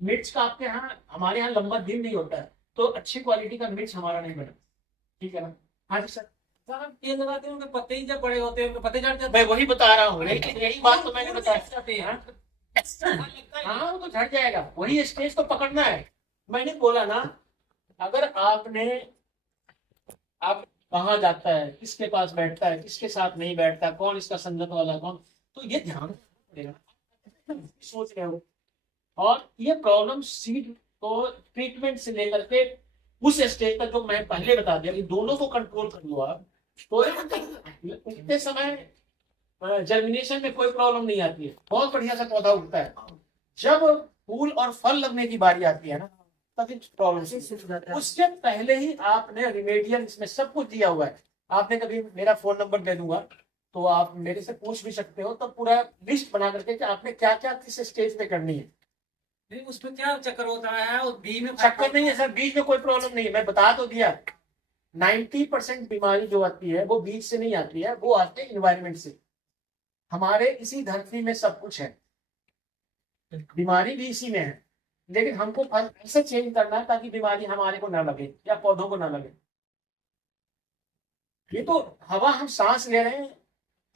मिर्च का आपके यहाँ, हमारे यहाँ लंबा दिन नहीं होता है, तो अच्छी क्वालिटी का मिर्च हमारा नहीं बना, ठीक है ना। हाँ जी सर, आप तेल लगाते हैं, उनके पत्ते ही जब बड़े होते हैं उनके पत्ते झड़ जाते मैं वही बता रहा हूँ, यही बात तो मैंने बताया। हैं। हाँ वो तो झड़ जाएगा, वही स्टेज तो पकड़ना है। मैंने बोला ना, अगर आपने आप कहाँ जाता है, किसके पास बैठता है, किसके साथ नहीं बैठता, कौन इसका संगत वाला कौन, तो ये ध्यान सोच रहे हो। और ये प्रॉब्लम सीड को ट्रीटमेंट से लेकर के उस स्टेज तक जो मैं पहले बता दिया, कि दोनों को कंट्रोल कर लो आप, तो उतने समय जर्मिनेशन में कोई प्रॉब्लम नहीं आती है, बहुत बढ़िया सा पौधा उगता है। जब फूल और फल लगने की बारी आती है ना, तभी प्रॉब्लम। उससे पहले ही आपने रिमेडियल इसमें सब कुछ दिया हुआ है। आपने कभी, मेरा फोन नंबर दे दूंगा तो आप मेरे से पूछ भी सकते हो, तो पूरा लिस्ट बना करके कि आपने क्या क्या किस स्टेज पे करनी है। नहीं, उसमें क्या चक्कर होता है, उस बीज में चक्कर नहीं है सर, बीज में कोई प्रॉब्लम नहीं है, मैं बता तो दिया। 90% बीमारी जो आती है वो बीज से नहीं आती है, वो आती है इन्वायरमेंट से। हमारे इसी धरती में सब कुछ है, बीमारी भी इसी में है, लेकिन हमको ऐसे चेंज करना है ताकि बीमारी हमारे को ना लगे या पौधों को ना लगे। ये तो हवा हम सांस ले रहे हैं,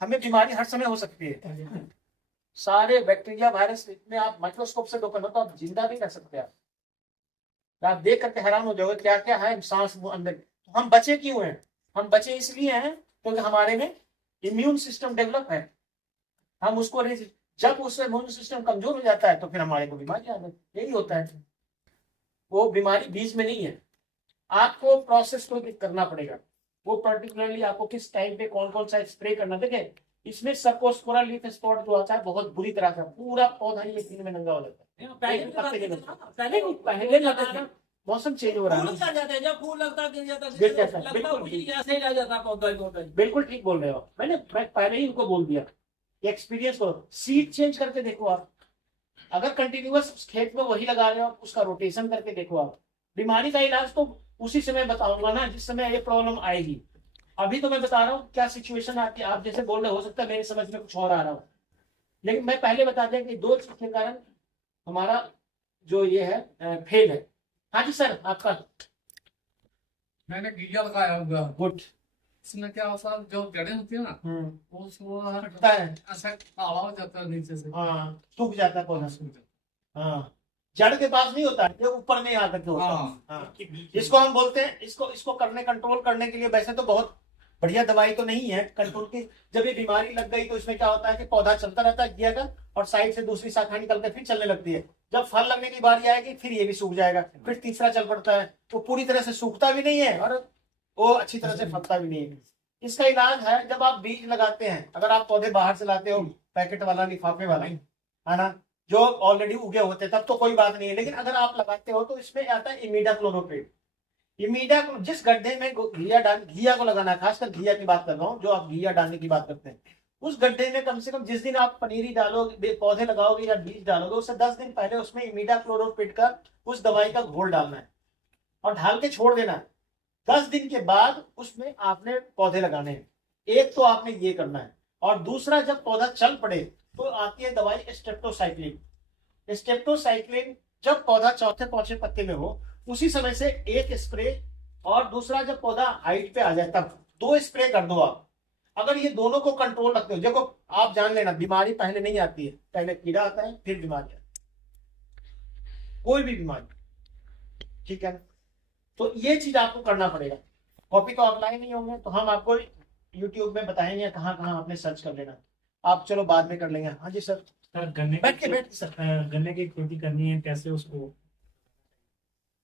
हमें बीमारी हर समय हो सकती है। सारे बैक्टीरिया वायरस इतने आप माइक्रोस्कोप से देखो तो आप जिंदा नहीं रह सकते। आप देख करके हैरान हो जाओगे क्या क्या है सांस अंदर। तो हम बचे क्यों हैं? हम बचे इसलिए हैं क्योंकि हमारे में इम्यून सिस्टम डेवलप है। हम उसको, जब उससे इम्यून सिस्टम कमजोर हो जाता है तो फिर हमारे को बीमारी आ जाती है। यही होता है, वो बीमारी बीज में नहीं है, आपको प्रोसेस को करना पड़ेगा। वो पर्टिकुलरली आपको किस टाइम पे कौन कौन सा स्प्रे करना। देखे इसमें सर्कोस्पोरा लीफ स्पॉट जो आता है बहुत बुरी तरह से पूरा पौधा ही एक दिन में नंगा हो जाता है। पहले लगाना, मौसम चेंज हो रहा है, फूल लग जाते हैं, जब फूल लगता है गिर जाता है, गिर जाता है, लगता है बिल्कुल उसी जैसे ही रह जाता है पौधा ही पौधा ही। बिल्कुल ठीक बोल रहे हो। मैं पहले ही उनको बोल दिया, एक्सपीरियंस हो। सीड चेंज करके देखो आप, अगर कंटिन्यूअस खेत में वही लगा रहे हो, उसका रोटेशन करके देखो आप। बीमारी का इलाज तो उसी समय बताऊंगा ना जिस समय ये प्रॉब्लम आएगी। अभी तो मैं बता रहा हूँ क्या सिचुएशन आती है। आप जैसे बोल रहे हो सकता है मेरी समझ में कुछ और आ रहा हो, लेकिन मैं पहले बता दिया कि 2 चीज के कारण हमारा जो ये है फेल है। हाँ जी सर, आपका मैंने घिया लगाया हुआ। गुड। इसमें क्या होता है, जो जड़ें होती है ना, वो उसको हटता है, ऐसा काला हो जाता है नीचे से। हाँ सूख जाता है पौधा। हाँ, जड़ के पास नहीं होता है, ये ऊपर में आकर के होता है। हाँ। हाँ, इसको हम बोलते हैं, इसको कंट्रोल करने के लिए वैसे तो बहुत बढ़िया दवाई तो नहीं है कंट्रोल की। जब ये बीमारी लग गई तो इसमें क्या होता है कि पौधा चलता रहता है घिया का, और साइड से दूसरी शाखा निकल कर फिर चलने लगती है। जब फल लगने की बारी आएगी फिर ये भी सूख जाएगा, फिर तीसरा चल पड़ता है। वो पूरी तरह से सूखता भी नहीं है और वो अच्छी तरह से फलता भी नहीं है। इसका इलाज है, जब आप बीज लगाते हैं, अगर आप पौधे बाहर से लाते हो पैकेट वाला लिफाफे वाला है ना, जो ऑलरेडी उगे होते तब तो कोई बात नहीं है, लेकिन अगर आप लगाते हो तो इसमें आता है इमीडाक्लोप्रिड। जिस गड्ढे में घिया को लगाना है, खासकर घिया की बात कर रहा हूँ, जो आप घिया डालने की बात करते हैं, उस गड्ढे में कम से कम जिस दिन आप पनीरी डालोगे, पौधे लगाओगे या बीज डालोगे, उससे 10 दिन पहले उसमें इमिडाक्लोरोपिड का उस दवाई का घोल डालना है और ढाल के छोड़ देना है। 10 दिन के बाद उसमें आपने पौधे लगाने हैं। एक तो आपने ये करना है, और दूसरा जब पौधा चल पड़े तो आती है दवाई स्टेप्टोसाइक्लिन। स्टेप्टोसाइक्लिन जब पौधा चौथे पांचवें पत्ते में हो उसी समय से एक स्प्रे, और दूसरा जब पौधा हाइट पे आ जाए तब 2 स्प्रे कर दो आप। अगर ये दोनों को कंट्रोल रखते हो, देखो आप जान लेना बीमारी पहले नहीं आती है, पहले कीड़ा आता है फिर बीमारी आती है, कोई भी बीमारी, ठीक है ना। तो ये चीज आपको करना पड़ेगा। कॉपी तो ऑफलाइन नहीं होंगे तो हम आपको यूट्यूब में बताएंगे कहाँ कहाँ आपने सर्च कर लेना। आप चलो बाद में कर लेंगे। हाँ जी सर। सर गन्ने बैठ के सर। गन्ने की खेती करनी है, कैसे उसको?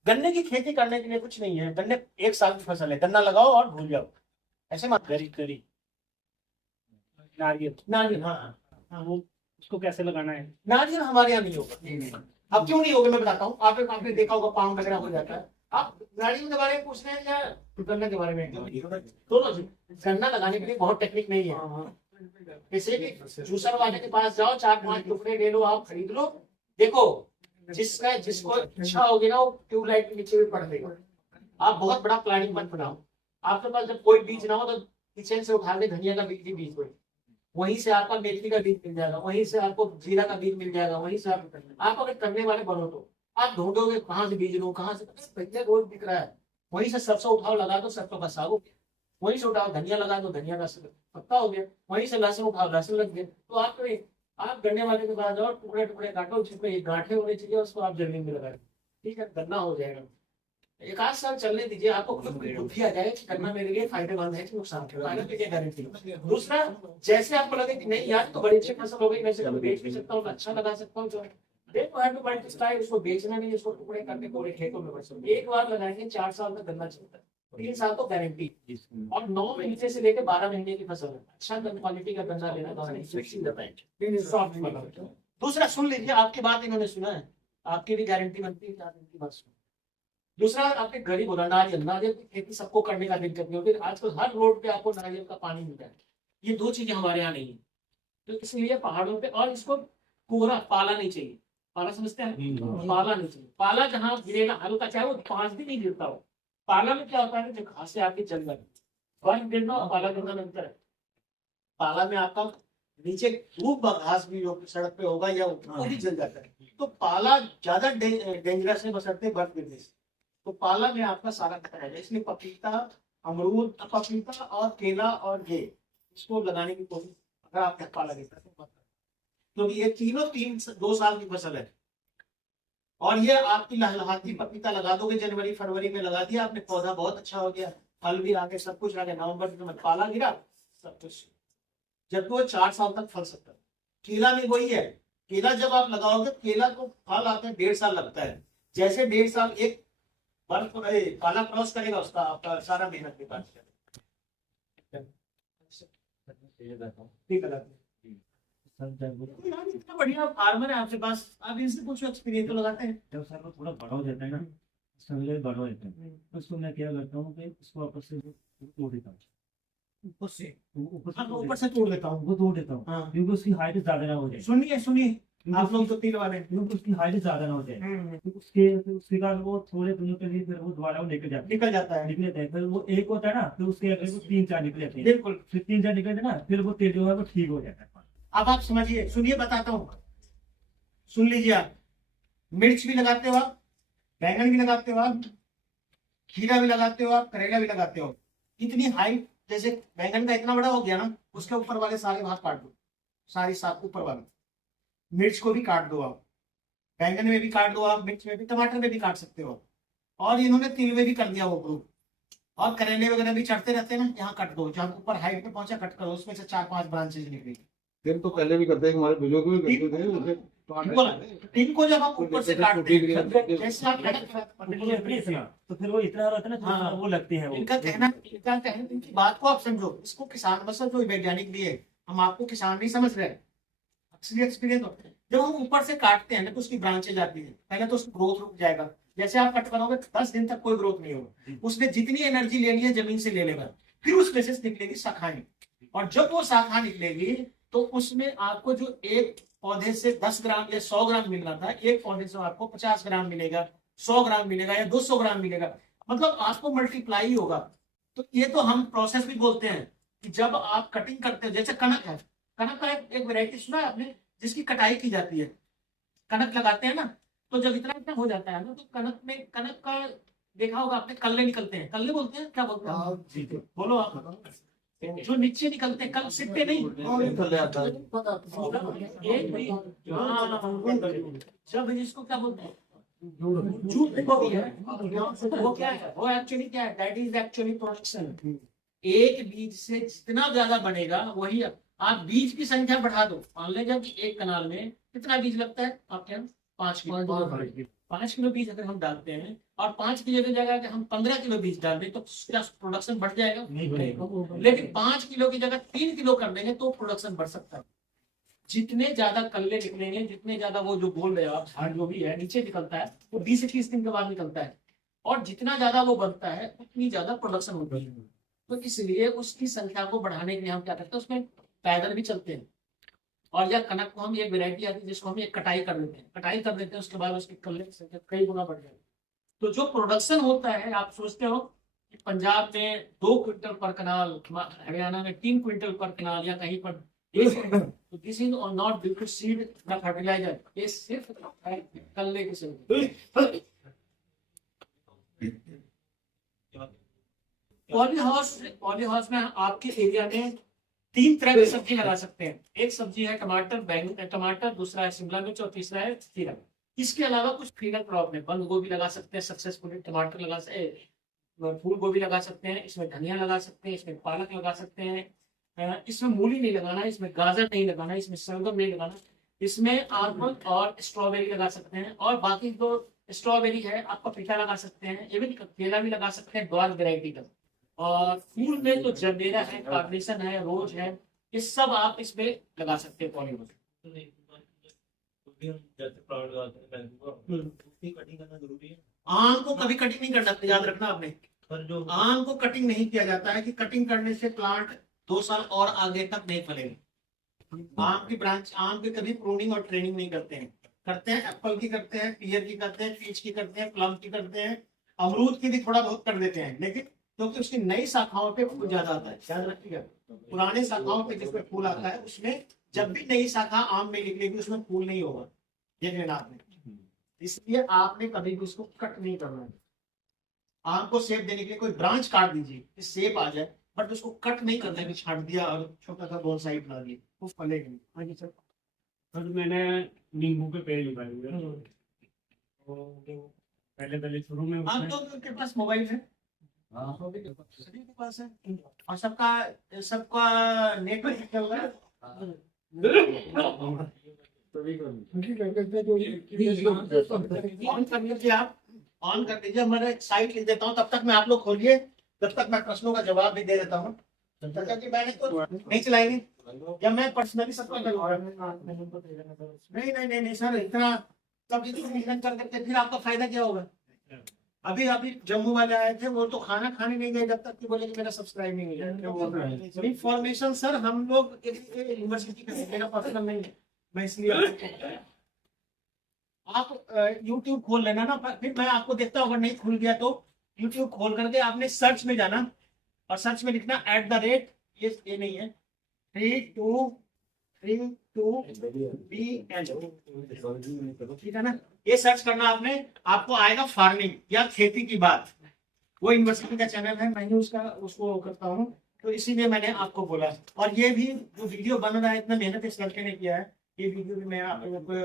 गन्ने की खेती करने के लिए कुछ नहीं है, गन्ने 1 साल की फसल है, गन्ना लगाओ और भूल जाओ, ऐसे मत। करी नारियल। नारियल, हाँ हाँ, वो उसको कैसे लगाना है? नारियल हमारे यहाँ नहीं होगा। अब क्यों नहीं होगा मैं बताता हूँ। आपने देखा होगा पाम वगैरह हो जाता है। आप नारियल के बारे में पूछ रहे हैं या गन्ने के बारे में? दोनों। गन्ना लगाने के लिए बहुत टेक्निक नहीं है। किसी भी जूसर वाले के पास जाओ, 4-5 टुकड़े ले लो, आप खरीद लो, देखो जिसको इच्छा होगी ना वो ट्यूबलाइट के नीचे भी पड़ देगा। आप बहुत बड़ा प्लानिंग मत बनाओ। आपके पास जब कोई बीज ना हो तो किचन से उठा के धनिया का बीज हो, वहीं से आपका मेथी का बीज मिल जाएगा, वहीं से आपको जीरा का बीज मिल जाएगा, वहीं से आप अगर करने वाले बनो तो आप ढूंढोगे कहाँ से बीज लो, कहाँ से पहले रोज दिख रहा है, वहीं से सरसों उठाओ लगा दो, सरसों का साग हो गया। वहीं से उठाओ धनिया लगा दो, धनिया का पत्ता हो गया। वहीं से लहसुन उठाओ, लहसुन लग गया। तो आप गन्ने वाले के पास जाओ, टुकड़े टुकड़े काटो, जिसमें एक गांठे होने चाहिए, उसको आप जमीन में लगा दो, ठीक है, गन्ना हो जाएगा। 1 साल चलने दीजिए, आपको बुद्धि आ जाएगी कि गन्ना मेरे लिए फायदेमंद है कि नुकसान है, गारंटी। दूसरा, जैसे आपको लगे कि नहीं यार तो बड़ी अच्छी फसल हो गई, मैं इसे बेच भी सकता हूँ, अच्छा लगा सकता हूँ, जो उसको बेचना नहीं, उसको टुकड़े करके पूरे खेतों में बच। एक बार लगाएंगे 4 साल में गन्ना चलता है, 3 साल तो गारंटी। और 9 महीने से लेकर 12 महीने की फसल है। अच्छा क्वालिटी का गन्ना लेना। दूसरा सुन लीजिए, आपकी बात इन्होंने सुना है, आपकी भी गारंटी बनती है, इनकी बात सुनो। दूसरा, आपने गरीब बोला नारियल की खेती सबको करने का दिक्कत नहीं होती। आजकल हर रोड पे आपको नारियल का पानी मिलता है। ये 2 चीजें हमारे यहाँ नहीं है, तो इसलिए पहाड़ों पे, और इसको कोहरा पाला नहीं चाहिए। पाला समझते हैं? पाला नहीं चाहिए। पाला जहाँ गिरेगा हल्का, चाहे वो 5 दिन नहीं गिरता हो। पाला में क्या होता है, जो घासें आपकी जल जाती, बर्फ गिरना और पाला गिरना में अंतर है। पाला में आपका नीचे खूब घास भी सड़क पे होगा या वो भी जल जाता है। तो पाला ज्यादा डेंजरस है बशर्ते बर्फ गिरने से। तो पाला में आपका सारा खतरा है, इसलिए पपीता, अमरूद, पपीता और केला और ये इसको लगाने की कोशिश, अगर आपका पाला गिरता है तो, क्योंकि ये तीनों 2 साल की फसल है। और ये आपकी लहलहाती पपीता लगा दोगे जनवरी फरवरी में, लगा दिया आपने, पौधा बहुत अच्छा हो गया, फल भी आ गए, सब कुछ आ गया। नवंबर में पाला गिरा, सब कुछ, जब वो 4 साल तक फल सकता है। केला भी वही है, केला जब आप लगाओगे, केला को फल आते हैं 1.5 साल लगता है। जैसे 1.5 साल एक बर्फ पाला क्रॉस करेगा, उसका आपका सारा मेहनत के पास ठीक है। इतना बढ़िया फार्मर है आपके पास, आप इनसे पूछो, एक्सपीरियंस तो लगाते हैं। जब सर वो थोड़ा बड़ा हो जाता है ना, समझ बड़ा हो जाता है, तो उसको मैं क्या करता हूँ कि उसको आपस से तोड़ देता हूँ, ऊपर से तोड़ देता हूँ, वो तोड़ देता हूँ, क्योंकि उसकी हाइट ज्यादा ना हो जाए। सुनिए आप लोग तो 3 वाले, क्योंकि उसकी हाइट ज्यादा ना हो जाए, तो उसके बाद वो थोड़े दिनों के लिए फिर वो दोबारा वो निकल जाता है, फिर वो एक होता है ना, फिर उसके अगले वो 3-4 निकल जाते हैं। बिल्कुल, फिर 3-4 निकल जाते ना, फिर वो तेज जो है वो ठीक हो जाता है। अब आप समझिए, सुनिए बताता हूँ, सुन लीजिए। आप मिर्च भी लगाते हो, आप बैंगन भी लगाते हो, आप खीरा भी लगाते हो, आप करेला भी लगाते हो। इतनी हाइट, जैसे बैंगन का इतना बड़ा हो गया ना, उसके ऊपर वाले सारे भाग काट दो, सारी सात ऊपर वाले। मिर्च को भी काट दो आप, बैंगन में भी काट दो आप, मिर्च में भी, टमाटर में भी काट सकते हो। और इन्होंने तिल में भी कर दिया वो ग्रुप। और करेले वगैरह भी चढ़ते रहते हैं ना, यहाँ कट दो, जहाँ ऊपर हाइट पे पहुंचा कट करो, उसमें से 4-5 ब्रांचेज निकलेगी। फिर तो पहले भी करते हैं, हमारे बुजुर्ग भी करते थे। इनको जब आप ऊपर से काटते हैं, तो फिर वो इतना रहता है ना, हाँ, वो लगते हैं। इनका कहना, इनकी बात को आप समझो, इसको किसान मसल जो वैज्ञानिक भी है, हम आपको किसान नहीं समझ रहे, एक्सपीरियंस होता है। जब हम ऊपर से काटते हैं ना, तो उसकी ब्रांचेज आती है, पहले तो उसकी ग्रोथ रुक जाएगा। जैसे आप कट करोगे 10 दिन तक कोई ग्रोथ नहीं होगा, उसने जितनी एनर्जी लेनी है जमीन से ले लेगा, फिर उसमें से निकलेगी शाखाएं। और जब वो शाखा निकलेगी तो उसमें आपको जो एक पौधे से 10 ग्राम या 100 ग्राम मिल रहा था, एक पौधे से आपको 50 ग्राम मिलेगा, 100 ग्राम मिलेगा या 200 ग्राम मिलेगा, मतलब आपको मल्टीप्लाई होगा। तो ये तो हम प्रोसेस भी बोलते हैं कि जब आप कटिंग करते हो, जैसे कनक है, कनक का एक वैरायटी सुना है आपने जिसकी कटाई की जाती है, कनक लगाते हैं ना, तो जब इतना इतना हो जाता है ना तो कनक का देखा होगा आपने, कल्ले निकलते हैं, कल्ले बोलते हैं, क्या बोलते हैं, बोलो आप, जो नीचे निकलते हैं, कल सिट्टे नहीं, जब इसको क्या बोलते हैं, जूट को भी है, वो क्या है, वो एक्चुअली क्या है, दैट इज एक्चुअली प्रोडक्शन। एक बीज से जितना ज्यादा बनेगा वही, आप बीज की संख्या बढ़ा दो। मान लीजिए कि एक कनाल में कितना बीज लगता है आपके यहाँ, 5 किलो, 5 किलो बीज अगर हम डालते हैं और 5 किलो की जगह अगर हम 15 किलो बीज डाल दें तो क्या प्रोडक्शन बढ़ जाएगा? नहीं बढ़ेगा। लेकिन 5 किलो की जगह 3 किलो कर देंगे तो प्रोडक्शन बढ़ सकता है। जितने ज्यादा कल्ले निकलेंगे, जितने ज्यादा वो जो बोल रहे हो आप, झाड़ जो भी है नीचे निकलता है, वो 20 से 30 दिन के बाद निकलता है, और जितना ज्यादा वो बनता है उतनी ज्यादा प्रोडक्शन होती है। तो इसलिए उसकी संख्या को बढ़ाने के लिए हम क्या करते हैं, उसमें पैदल भी चलते हैं। और या कनक को हम एक वैरायटी आती है जिसको हम एक कटाई कर देते हैं, कटाई कर देते हैं, उसके बाद उसके कल्ले की संख्या कई गुना बढ़ जाएगी। तो जो प्रोडक्शन होता है, आप सोचते हो कि पंजाब में 2 क्विंटल पर कनाल, हरियाणा में 3 क्विंटल पर कनाल, या कहीं पर, तो this is not due to seed the fertiliser, ये सिर्फ कल्ले की संख्या। पॉलीहाउस में आपके एरिया में 3 तरह की सब्जी लगा सकते हैं। एक सब्जी है टमाटर, बैंगन, टमाटर, दूसरा है शिमला मिर्च और तीसरा है खीरा। इसके अलावा कुछ फ्रीडर क्रॉप में बंद गोभी लगा सकते हैं सक्सेसफुली, टमाटर लगा सकते हैं, फूल गोभी लगा सकते हैं, इसमें धनिया लगा सकते हैं, इसमें पालक लगा सकते हैं, इसमें मूली नहीं लगाना, इसमें गाजर नहीं लगाना, इसमें शलगम नहीं लगाना, इसमें आलमंड और स्ट्रॉबेरी लगा सकते हैं। और बाकी जो स्ट्रॉबेरी है आप पपीता लगा सकते हैं, इवन केला भी लगा सकते हैं, द्वार वेरायटी का। और फूल में जो जरबेरा है, कार्नेशन है, रोज है, ये सब आप इसमें लगा सकते हैं पॉलीहाउस। आम को कभी कटिंग नहीं करना, याद रखना आपने, पर जो आम को कटिंग नहीं किया जाता है कि कटिंग करने से प्लांट 2 साल और आगे तक नहीं फलेगा। आम की ब्रांच, आम की कभी प्रूनिंग और ट्रेनिंग नहीं करते हैं। करते हैं एप्पल की करते हैं, पियर की करते हैं, पीच की करते हैं, प्लम की करते हैं, अमरूद की भी थोड़ा बहुत कर देते हैं, लेकिन क्योंकि उसकी नई शाखाओं पे फूल ज्यादा आता है, याद रखिएगा। पुराने शाखाओं पे जिसमें फूल आता है उसमें जब भी नई शाखा आम में निकलेगी उसमें फूल नहीं होगा, ये लेना आपने। इसलिए आपने कभी भी उसको कट नहीं करना है। आम को शेप देने के लिए कोई ब्रांच काट दीजिए कि शेप आ जाए, बट उसको कट नहीं करना है कि छाट दिया और छोटा सा बोनसाई बना दिया, वो फलेगा नहीं। हाँ जी सर। सर मैंने नींबू के पेड़ लगाए हुए हैं। तो पहले शुरू में आप लोगों के पास मोबाइल है? हाँ, सभी के पास है। और सबका नेटवर्क चल रहा है। ऑन कर लीजिए, आप ऑन कर दीजिए, मैं साइट लिख देता हूँ, तब तक मैं आप लोग खोलिए, तब तक मैं प्रश्नों का जवाब भी दे देता हूँ। चाचा जी मैंने तो नहीं चलाएंगे या मैं पर्सनली सबको नहीं सर, इतना सब मेहनत कर करके फिर आपका फायदा क्या होगा? अभी जम्मू वाले आए थे, वो तो खाना खाने नहीं गए जब तक कि बोले कि मेरा सब्सक्राइब नहीं हुआ। इन्फॉर्मेशन सर हम लोग यूनिवर्सिटी का मेरा पर्सनल नहीं है, मैं इसलिए आप YouTube खोल लेना ना, फिर मैं आपको देखता हूँ, अगर नहीं खुल गया तो YouTube खोल करके आपने सर्च में जाना और सर्च में लिखना @ ये नहीं है 32BN, ठीक है ना? ये सर्च करना आपने, आपको आएगा फार्मिंग या खेती की बात। वो यूनिवर्सिटी का चैनल है, मैंने उसको करता हूँ, तो इसीलिए मैंने आपको बोला। और ये भी जो वीडियो बन रहा है, इतना मेहनत इस लड़के ने किया है, ये वीडियो भी मैं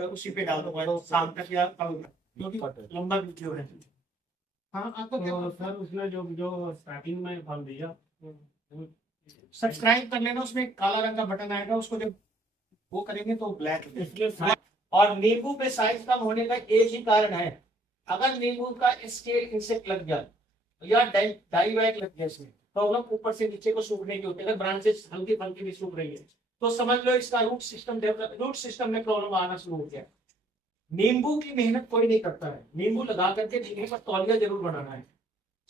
उसी पे डाल दूंगा शाम तक या कल, क्योंकि लंबा वीडियो है। हाँ आपको तो सर उसमें जो स्टार्टिंग में फल दिया, सब्सक्राइब कर लेना, उसमें काला रंग का बटन आएगा, उसको जब वो करेंगे तो ब्लैक। और नींबू पे साइज कम होने का एक ही कारण है, अगर नींबू का स्केल इंसेक्ट लग जाए या डाई वैक लग जाए, इसमें प्रॉब्लम ऊपर से नीचे को सूखने की होती है। अगर ब्रांचेस हल्की फल्की भी सूख रही है तो समझ लो इसका रूट सिस्टम में प्रॉब्लम आना शुरू हो गया। नींबू की मेहनत कोई नहीं करता है, नींबू लगा करके नींबू का तौलिया जरूर बनाना है।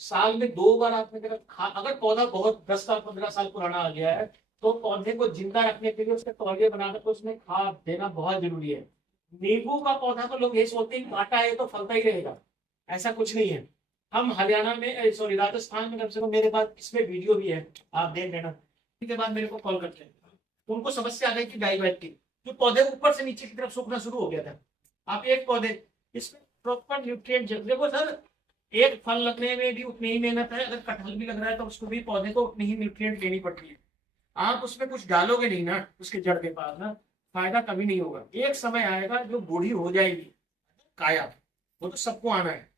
साल में 2 बार आपने अगर पौधा बहुत 10 साल 15 साल पुराना आ गया है तो पौधे को जिंदा रखने के लिए उसके तौलिए बनाकर उसमें खाद देना बहुत जरूरी है। नींबू का पौधा तो लोग ये सोचते हैं काटा है तो फलता ही रहेगा, ऐसा कुछ नहीं है। हम हरियाणा में, सॉरी राजस्थान में, कम से कम मेरे पास इसमें वीडियो भी है, आप देख लेना। के बाद मेरे को कॉल करते हैं, उनको समस्या आ गई थी डाइवाइट की, जो पौधे ऊपर से नीचे की तरफ सूखना शुरू हो गया था। आप एक पौधे इसमें प्रॉपर न्यूट्रिएंट, देखो सर एक फल लगने में भी उतनी ही मेहनत है, अगर कटहल भी लग रहा है तो उसको भी पौधे को उतनी ही न्यूट्रिएंट देनी पड़ती है। आप उसमें कुछ डालोगे नहीं ना उसके जड़ के पास ना, फायदा कभी नहीं होगा। एक समय आएगा जो बूढ़ी हो जाएगी काया, वो तो सबको आना है।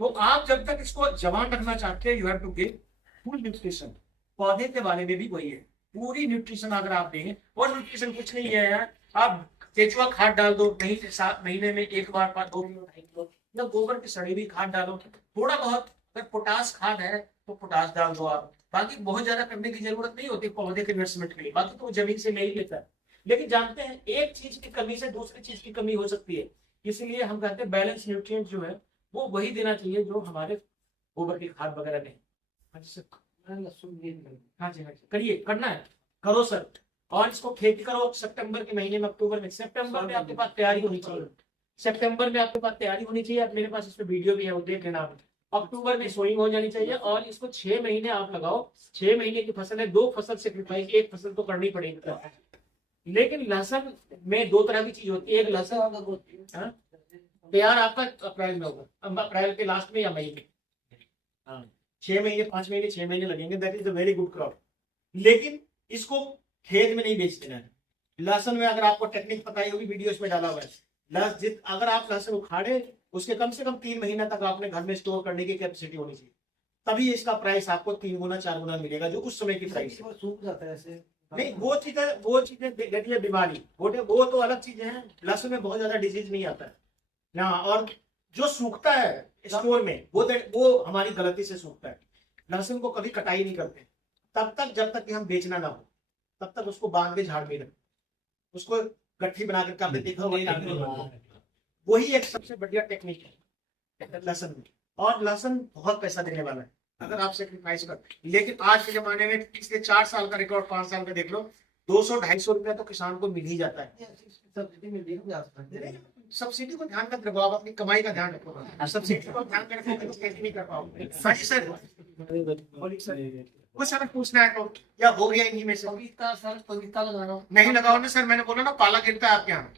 तो आप जब तक इसको जवान रखना चाहते हैं, you have to give full nutrition. पौधे के बारे में भी वही है, पूरी न्यूट्रिशन अगर आप देंगे, और न्यूट्रिशन कुछ नहीं है यार, आप केचुआ खाद डाल दो, नहीं 7 महीने में एक बार 2 किलो 2.5 किलो, या गोबर की सड़ी हुई खाद डालो, थोड़ा बहुत अगर पोटास खाद है तो पोटास डाल दो आप। बाकी बहुत ज्यादा करने की जरूरत नहीं होती पौधे के नर्समेंट के लिए, बाकी तो जमीन से ले ही लेता है। लेकिन जानते हैं एक चीज की कमी से दूसरी चीज की कमी हो सकती है, इसलिए हम कहते हैं बैलेंस न्यूट्रिएंट जो है वो वही देना चाहिए जो हमारे गोबर की खाद वगैरह नहीं। हाँ जी हाँ जी करिए, करना है करो सर, और इसको खेती करो सितंबर के महीने में, अक्टूबर में, सितंबर में आपके पास तैयारी होनी चाहिए, सितंबर में आपके पास तैयारी होनी चाहिए। आप मेरे पास इसमें वीडियो भी है, वो देख लेना आप। अक्टूबर में सोइंग हो जानी चाहिए, और इसको 6 महीने आप लगाओ। 6 महीने की फसल है, 2 फसल सेक्रीफाइस, 1 फसल तो करनी पड़ेगी। लेकिन लहसुन में 2 तरह की चीज होती है, एक लहसुन तैयार आपका अप्रैल में होगा, अप्रैल के लास्ट में या मई में, 6 महीने 5 महीने 6 महीने लगेंगे, that is a very good crop. लेकिन इसको खेत में नहीं बेच देना है। लहसुन में अगर आपको टेक्निक पता ही होगी, वीडियो इसमें डाला हुआ है। अगर आप लहसुन उखाड़े, उसके कम से कम 3 महीना तक आपने घर में स्टोर करने की कैपेसिटी होनी चाहिए, तभी इसका प्राइस आपको 3 गुना 4 गुना मिलेगा, जो उस समय की प्राइस है। सूख जाता है ऐसे। नहीं, वो चीजें देखती है बीमारी, वो तो अलग चीजें हैं। लहसुन में बहुत ज्यादा डिजीज नहीं आता है ना, और जो सूखता है स्टोर में वो हमारी गलती से सूखता है। लहसुन को कभी कटाई नहीं करते तब तक जब तक कि हम बेचना ना हो, तब तक उसको बांध के झाड़ में रखें, उसको गट्ठी बना करके आपने देखा होगा, वही एक सबसे बढ़िया टेक्निक है लहसुन में। और लहसुन बहुत पैसा देने वाला है अगर आप सेक्रीफाइस कर। लेकिन आज के जमाने में पिछले 4 साल का रिकॉर्ड, 5 साल का देख लो, 200-250 रुपया तो किसान को मिल ही जाता है। सब्सिडी को ध्यान मत रखो, आप अपनी कमाई का ध्यान रखो। सब्सिडी को ध्यान में रखोगे तो खेती नहीं कर पाओगे। हाँ जी सर, कुछ अगर पूछना है तो, या हो गया इन्हीं में से? पपीता लगाना नहीं लगाओ ना सर, मैंने बोला ना पाला गिरता है आपके यहाँ,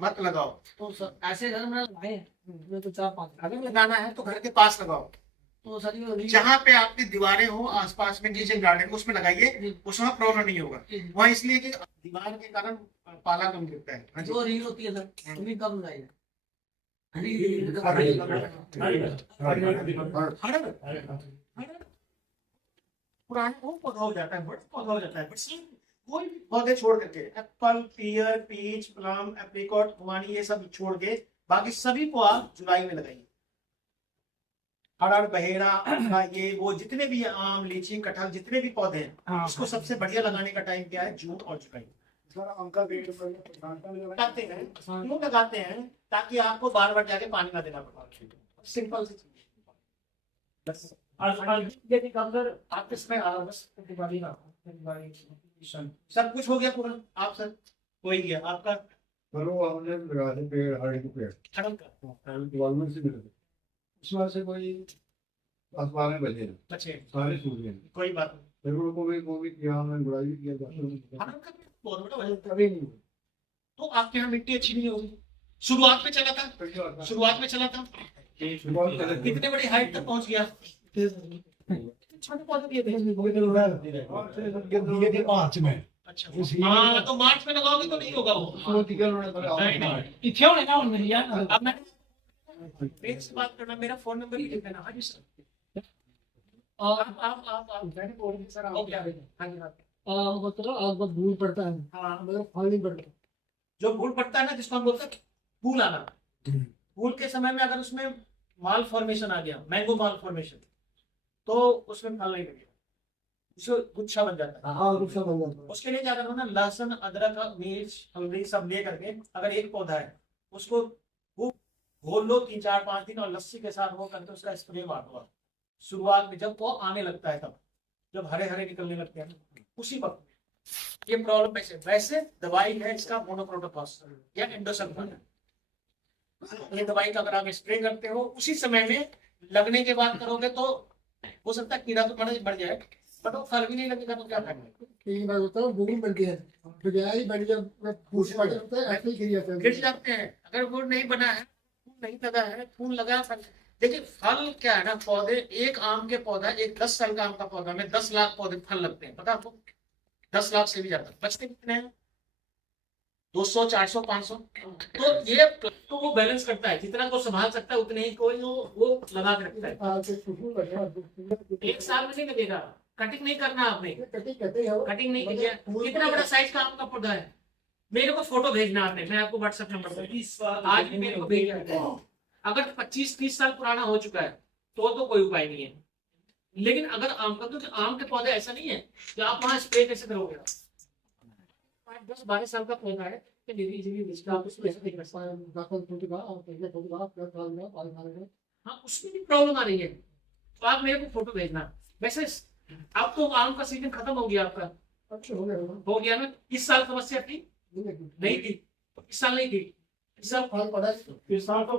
मत लगाओ। तो सर ऐसे घर में लगाए हैं, तो 4-5 अगर लगाना है तो घर के पास लगाओ, तो सर ये जहाँ पे आपकी दीवारें हो आसपास में, किचन गार्डन उसमें लगाइए, उसमें प्रॉब्लम नहीं होगा। वहाँ इसलिए कि दीवार के कारण पाला कम गिरता है। हाँ जी। जो रील होती है सर, उन्हीं कब लगाई पुराना वो पौधा हो जाता है, बड़ा पौधा हो जाता है, बट कोई भी पौधे छोड़ करके, एप्पल, पियर, पीच, प्लम, एप्रिकॉट, खुमानी, ये सब छोड़ के बाकी सभी को आप जुलाई में लगाइए। अरड़, बहेड़ा, अमरा, ये वो जितने भी आम, लीची, कटहल, जितने भी पौधे हैं, इसको सबसे बढ़िया लगाने का टाइम क्या है? जून और जुलाई। लगाते हैं, क्यों लगाते हैं? ताकि आपको बार बार जाके पानी ना देना पड़े। सिंपल सी चीज। सब कुछ हो गया पूरा। आप सर हो ही गया आपका? चलो हमने लगा दी पेड़, हर एक पेड़ खड़म का गवर्नमेंट से मिले थे, उसमें से कोई 10-12 बजे अच्छे, सारे सूख गए। कोई बात नहीं। पेड़ों को भी किया, हमने गुड़ाई भी किया, खड़म का भी बहुत बड़ा वजन था। कभी नहीं तो आपके यहाँ मिट्टी अच्छी नहीं होगी। शुरुआत में चला था, शुरुआत में चला था, कितने बड़ी हाइट तक पहुंच गया? छोटे पौधे दिए थे मार्च में। अच्छा, हाँ तो मार्च में लगाओगे तो नहीं होगा वो। अब मैं मेरे से बात करना, मेरा फोन नंबर ही लिख देना। हाँ जी सर, आप मैंने बोल दिया सर, आप क्या? हाँ जी मतलब धूल पड़ता है, हाँ, मगर फल नहीं पड़ता। जो फूल पड़ता है ना, जिसको हम बोलते हैं फूल आना, फूल के समय में अगर उसमें माल फॉर्मेशन आ गया, मैंगो माल फॉर्मेशन, तो उसमें फल नहीं लगेगा, उसको गुच्छा बन जाता है। हाँ, गुच्छा बन जाता है। उसके लिए क्या करना ना, लहसुन, अदरक, मिर्च, हल्दी सब ले करके, अगर एक पौधा है उसको घोल लो 3-4-5 दिन, और लस्सी के साथ वो करके उसका स्प्रे मार दो। शुरुआत में जब वो आने लगता है, तब जब हरे हरे निकलने लगते हैं, उसी वक्त ये प्रॉब्लम वैसे वैसे दवाई है इसका मोनोक्रोटोफॉस या एंडोसल्फान। ये दवाई का अगर आप स्प्रे करते हो उसी समय में लगने के बाद करोगे तो हो सकता है कीड़ा तो बढ़ जाए, बट वो फल भी नहीं लगेगा तो क्या फायदा। तीन बार होता है बूंद बन गया बजाय बन गया फूस पड़ जाता है ऐसे ही गिर जाता है। गिर जाते हैं अगर वो नहीं बना है, फूल नहीं लगा है, फूल लगा है। देखिए फल क्या है ना, पौधे, एक आम के पौधा, एक 10 साल का आम का पौधा में 10 लाख पौधे फल लगते हैं, पता आपको? 10 लाख से भी ज्यादा। बचते कितने हैं? 200, 400, 500। तो ये तो वो बैलेंस करता है, जितना को संभाल सकता है उतने ही कोई वो लगा के रखता है। एक साल में नहीं लगेगा। कटिंग नहीं करना आपने, कटिंग नहीं किया। कितना बड़ा साइज का आम का पौधा है, मेरे को फोटो भेजना आपने, मैं आपको व्हाट्सएप नंबर आज भी मेरे को भेजना। अगर 25-30 साल पुराना हो चुका है तो कोई उपाय नहीं है। लेकिन अगर आम का, क्योंकि आम के पौधे ऐसा नहीं है कि आप वहां स्प्रे कैसे करोगे। 10-12 साल का पौधा है हाँ, उसमें भी प्रॉब्लम आ रही है तो आप मेरे को फोटो भेजना। वैसे अब तो आम का सीजन खत्म हो गया आपका, हो गया ना। इस साल समस्या थी नहीं थी, इस साल नहीं थी, इस साल इस साल तो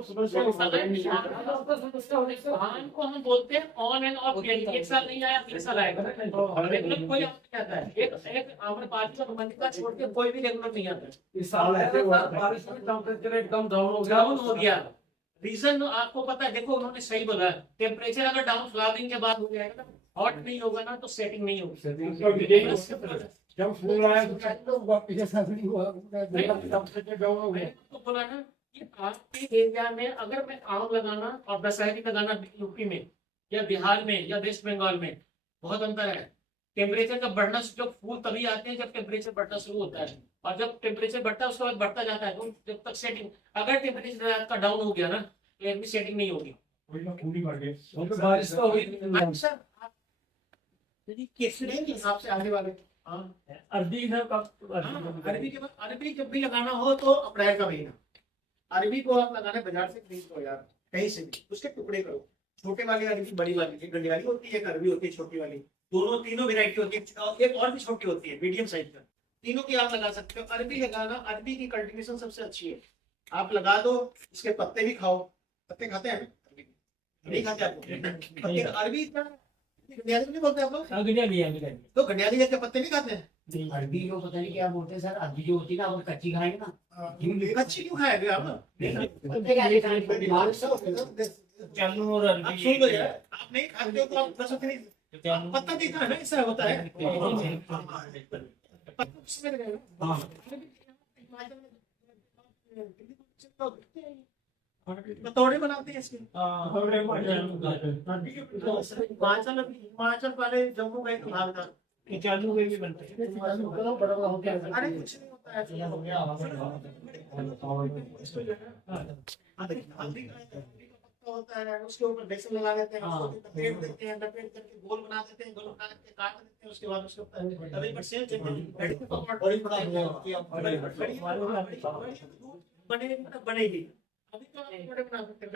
धान को हम बोलते हैं ऑन एंड ऑफ। एक साल नहीं आया, 3 साल आएगा। रेगुलर कोई नहीं आता है। एक आम्रपाली और मल्लिका छोड़ के कोई भी रेगुलर नहीं आता है। इस साल ऐसे हुआ बारिश में टेम्परेचर एकदम डाउन हो गया। रीजन आपको पता है, देखो उन्होंने सही बोला, टेम्परेचर अगर डाउन फ्लावरिंग के बाद हो जाएगा ना, हॉट नहीं होगा ना तो सेटिंग नहीं होगी। जब फूल आया तो वापस ऐसा नहीं हुआ तो बोला ना कि आपके एरिया में अगर मैं आम लगाना और दशहरी लगाना यूपी में या बिहार में या वेस्ट बंगाल में बहुत अंतर है। टेम्परेचर का बढ़ना, जो फूल तभी आते हैं जब टेम्परेचर बढ़ना शुरू होता है, और जब टेम्परेचर बढ़ता है उसके बाद बढ़ता जाता है। तो जब तक सेटिंग, अगर टेम्परेचर आपका डाउन हो गया ना तो भी सेटिंग नहीं होगी। बारिश तो हुई सर केसरी के हिसाब से आने वाले अरबी इधर का अरबी के बाद, अरबी जब भी लगाना हो तो अप्रैल का महीना। अरबी को आप लगाना बाजार से खरीद लो यार, कहीं से भी, उसके टुकड़े करो। छोटे वाली अरबी, बड़ी वाली, एक गंडी वाली होती है, एक अरबी होती है छोटी वाली, दोनों तीनों वेरायटी होती है। एक और भी छोटी होती है मीडियम साइज का, तीनों की आप लगा सकते हो। अरबी लगाना, अरबी की कल्टीवेशन सबसे अच्छी है। आप लगा दो, इसके पत्ते भी खाओ। पत्ते खाते हैं? नहीं खाते आप पत्ते? अरबी इतना गंडियाली नहीं बोलते आप लोग? तो गंडियाली के पत्ते नहीं खाते हैं? अरबी को पता नहीं क्या बोलते हैं सर। अरबी जो होती है ना वो कच्ची खाएंगे ना। कच्ची क्यों खाएंगे आप? चालू और आप सुन लो यार, आप नहीं खाते हो तो आप बस उतनी पत्ता देखा है ना, ऐसा होता है। पत्ता उसमें लगेगा। पतौड़े बनाते हैं इसके। हिमाचल वाले जम्मू गए तो भाग था। चालू में भी बनते हैं। अरे कुछ नहीं होता है। होता है उसके ऊपर बेसन लगा देते हैं, उसको लपेट देते हैं, लपेट करके गोल बना देते हैं, गोल बना के काट देते हैं, उसके बाद उसके ऊपर तवे पर सेक देते हैं। बड़ी बनेगी। अभी तो आप बड़े बना सकते हैं।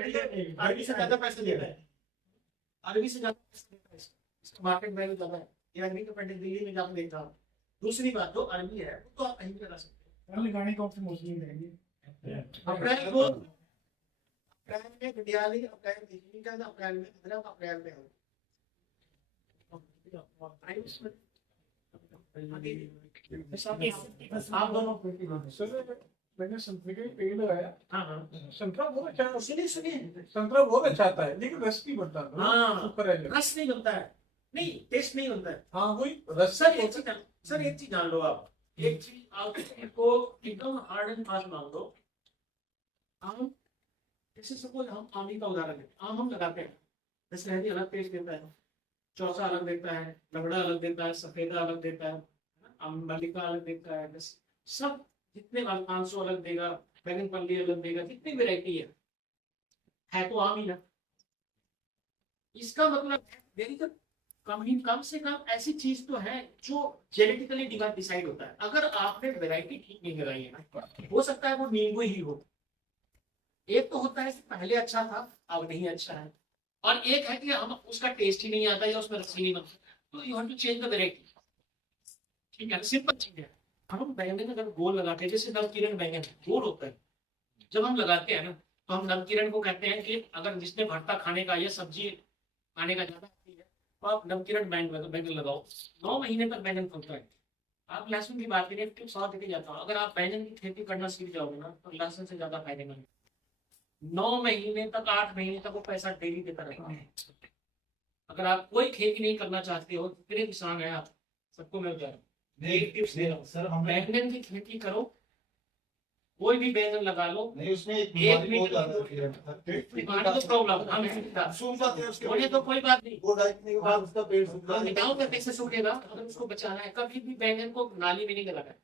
अरबी से ज्यादा पैसे दे रहा है, अरबी से ज्यादा पैसे दे रहा है, इसका मार्केट वैल्यू ज्यादा है। ये अरबी का पेंटिंग दिल्ली में जाकर देख रहा हूँ। दूसरी बात, जो अरबी है वो तो आप कहीं भी लगा सकते हैं। लगाने का ऑप्शन मोस्टली रहेंगे। अप्रैल को, अप्रैल में गंडियाली, अप्रैल में का, अप्रैल में अदरक, अप्रैल में आप दोनों। मैंने संतरे का पेड़ लगाया। हाँ हाँ, संतरा बहुत अच्छा है। सुनिए संतरा बहुत अच्छा आता है लेकिन रस नहीं बनता। हाँ, रस नहीं बनता है, नहीं टेस्ट नहीं बनता है। हाँ वही रस। सर एक चीज जान लो आप, एक चीज आपको एकदम हार्ड एंड फास्ट मान लो। आम, जैसे सपोज हम आम का उदाहरण लें, आम हम लगाते हैं, दशहरी अलग टेस्ट देता है, चौसा अलग देता है, लगड़ा अलग देता है, सफेदा अलग देता है, मल्लिका अलग देता है, सब जितने आंसू अलग देगा, बैगन पल्ली अलग देगा, जितनी वेरायटी है तो आम ही ना। इसका मतलब देरी तक कम से कम ऐसी चीज तो है जो जेनेटिकली डिसाइड होता है। अगर आपने वैरायटी ठीक नहीं लगाई है ना, हो सकता है वो नींबू ही हो। एक तो होता है कि पहले अच्छा था अब नहीं अच्छा है, और एक है कि हम उसका टेस्ट ही नहीं आता या उसमें रस ही नहीं बनता। तो you have to change the variety. ठीक है, सिंपल चीज है। हम बैंगन अगर गोल लगाते हैं, जैसे नवकिरण बैंगन गोल होता है, जब हम लगाते हैं ना तो हम नवकिरण को कहते हैं कि अगर जिसने भरता खाने का या सब्जी खाने का ज्यादा आती है तो आप नवकिरण बैंगन लगाओ, 9 महीने तक बैंगन फलता है। आप लहसुन की बात करें तो 100 देके जाता हूँ, अगर आप बैंगन की खेती करना सीख जाओगे ना तो लहसुन से ज्यादा फायदेमंद। 9 महीने तक 8 महीने तक वो पैसा डेली देता रहेगा। अगर आप कोई खेती नहीं करना चाहते हो, जितने किसान है आप सबको मैं बता रहा हूँ, एक टिप्स दे रहा हूँ सर हम बैंगन की खेती करो, कोई भी बैंगन लगा लो। नहीं उसमें एक एक बीमारी मीटर बहुत ज्यादा है। पानी तो प्रॉब्लम हम सूख जाते हैं उसके बोले तो कोई बात नहीं, वो डालने के बाद उसका पेड़ सूख हम जाता बताओ कैसे सूखेगा। अगर उसको बचाना है, कभी भी बैंगन को नाली में नहीं लगाना है,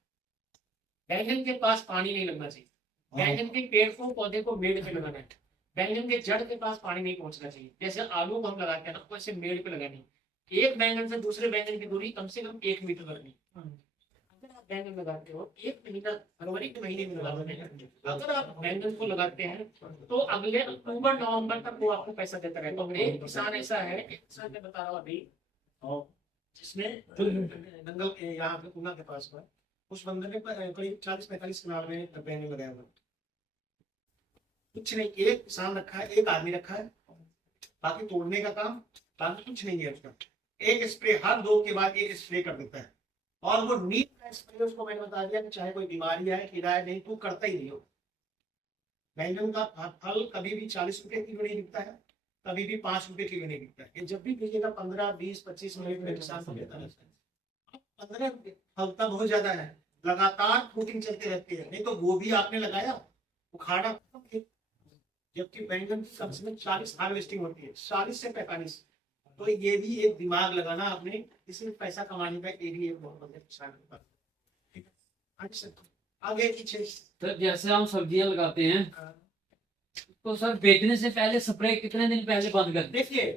बैंगन के पास पानी नहीं लगना चाहिए, बैंगन के पेड़ को पौधे को मेड़ पे लगाना है, बैंगन के जड़ के पास पानी नहीं पहुंचना चाहिए। जैसे आलू को हम लगाते हैं ना वैसे मेड़ पे लगानी, एक बैंगन से दूसरे बैंगन की दूरी कम से कम 1 मीटर रखनी। अगर आप बैंगन लगाते हो 1 महीना, फरवरी के महीने में लगाते हैं, अगर आप बैंगन को लगाते हैं तो अगले अक्टूबर नवंबर तक वो आपको पैसा देता रहेगा। तो एक किसान ऐसा है, एक किसान मैं बता रहा हूँ अभी, जिसमें दंगल के यहाँ पे ऊना के पास में उस बंदे ने करीब 40-45 कनाल में बैंगन लगाया हुआ। कुछ नहीं, एक किसान रखा है, एक आदमी रखा है, बाकी तोड़ने का काम, बाकी कुछ नहीं है उसका। एक स्प्रे हर 2 के बाद एक स्प्रे कर देता है, और वो नीम का स्प्रे उसको मैंने बता दिया कि चाहे कोई बीमारी आए कीड़ा है नहीं तू करता ही नहीं हो। बैंगन का फल कभी भी 40 रुपए किलो नहीं बिकता है, कभी भी 5 रुपए किलो नहीं बिकता है। ये जब भी बिकेगा 15, 20, 25 मिनट में किसान को देता है। 15 रुपए फलता बहुत ज्यादा है, लगातार फ्रूटिंग चलती रहती है। नहीं तो गोभी आपने लगाया उखाड़ा, जबकि बैंगन की कम से कम 40 हार्वेस्टिंग होती है, 40 से 45। तो ये भी एक दिमाग लगाना आपने, इसमें पैसा कमाने का एरिया बहुत बड़े किसान के पास। ठीक है, अच्छा आगे पीछे। सर जैसे हम सब्जियां लगाते हैं तो सर बेचने से पहले स्प्रे कितने दिन पहले बंद कर दें? देखिए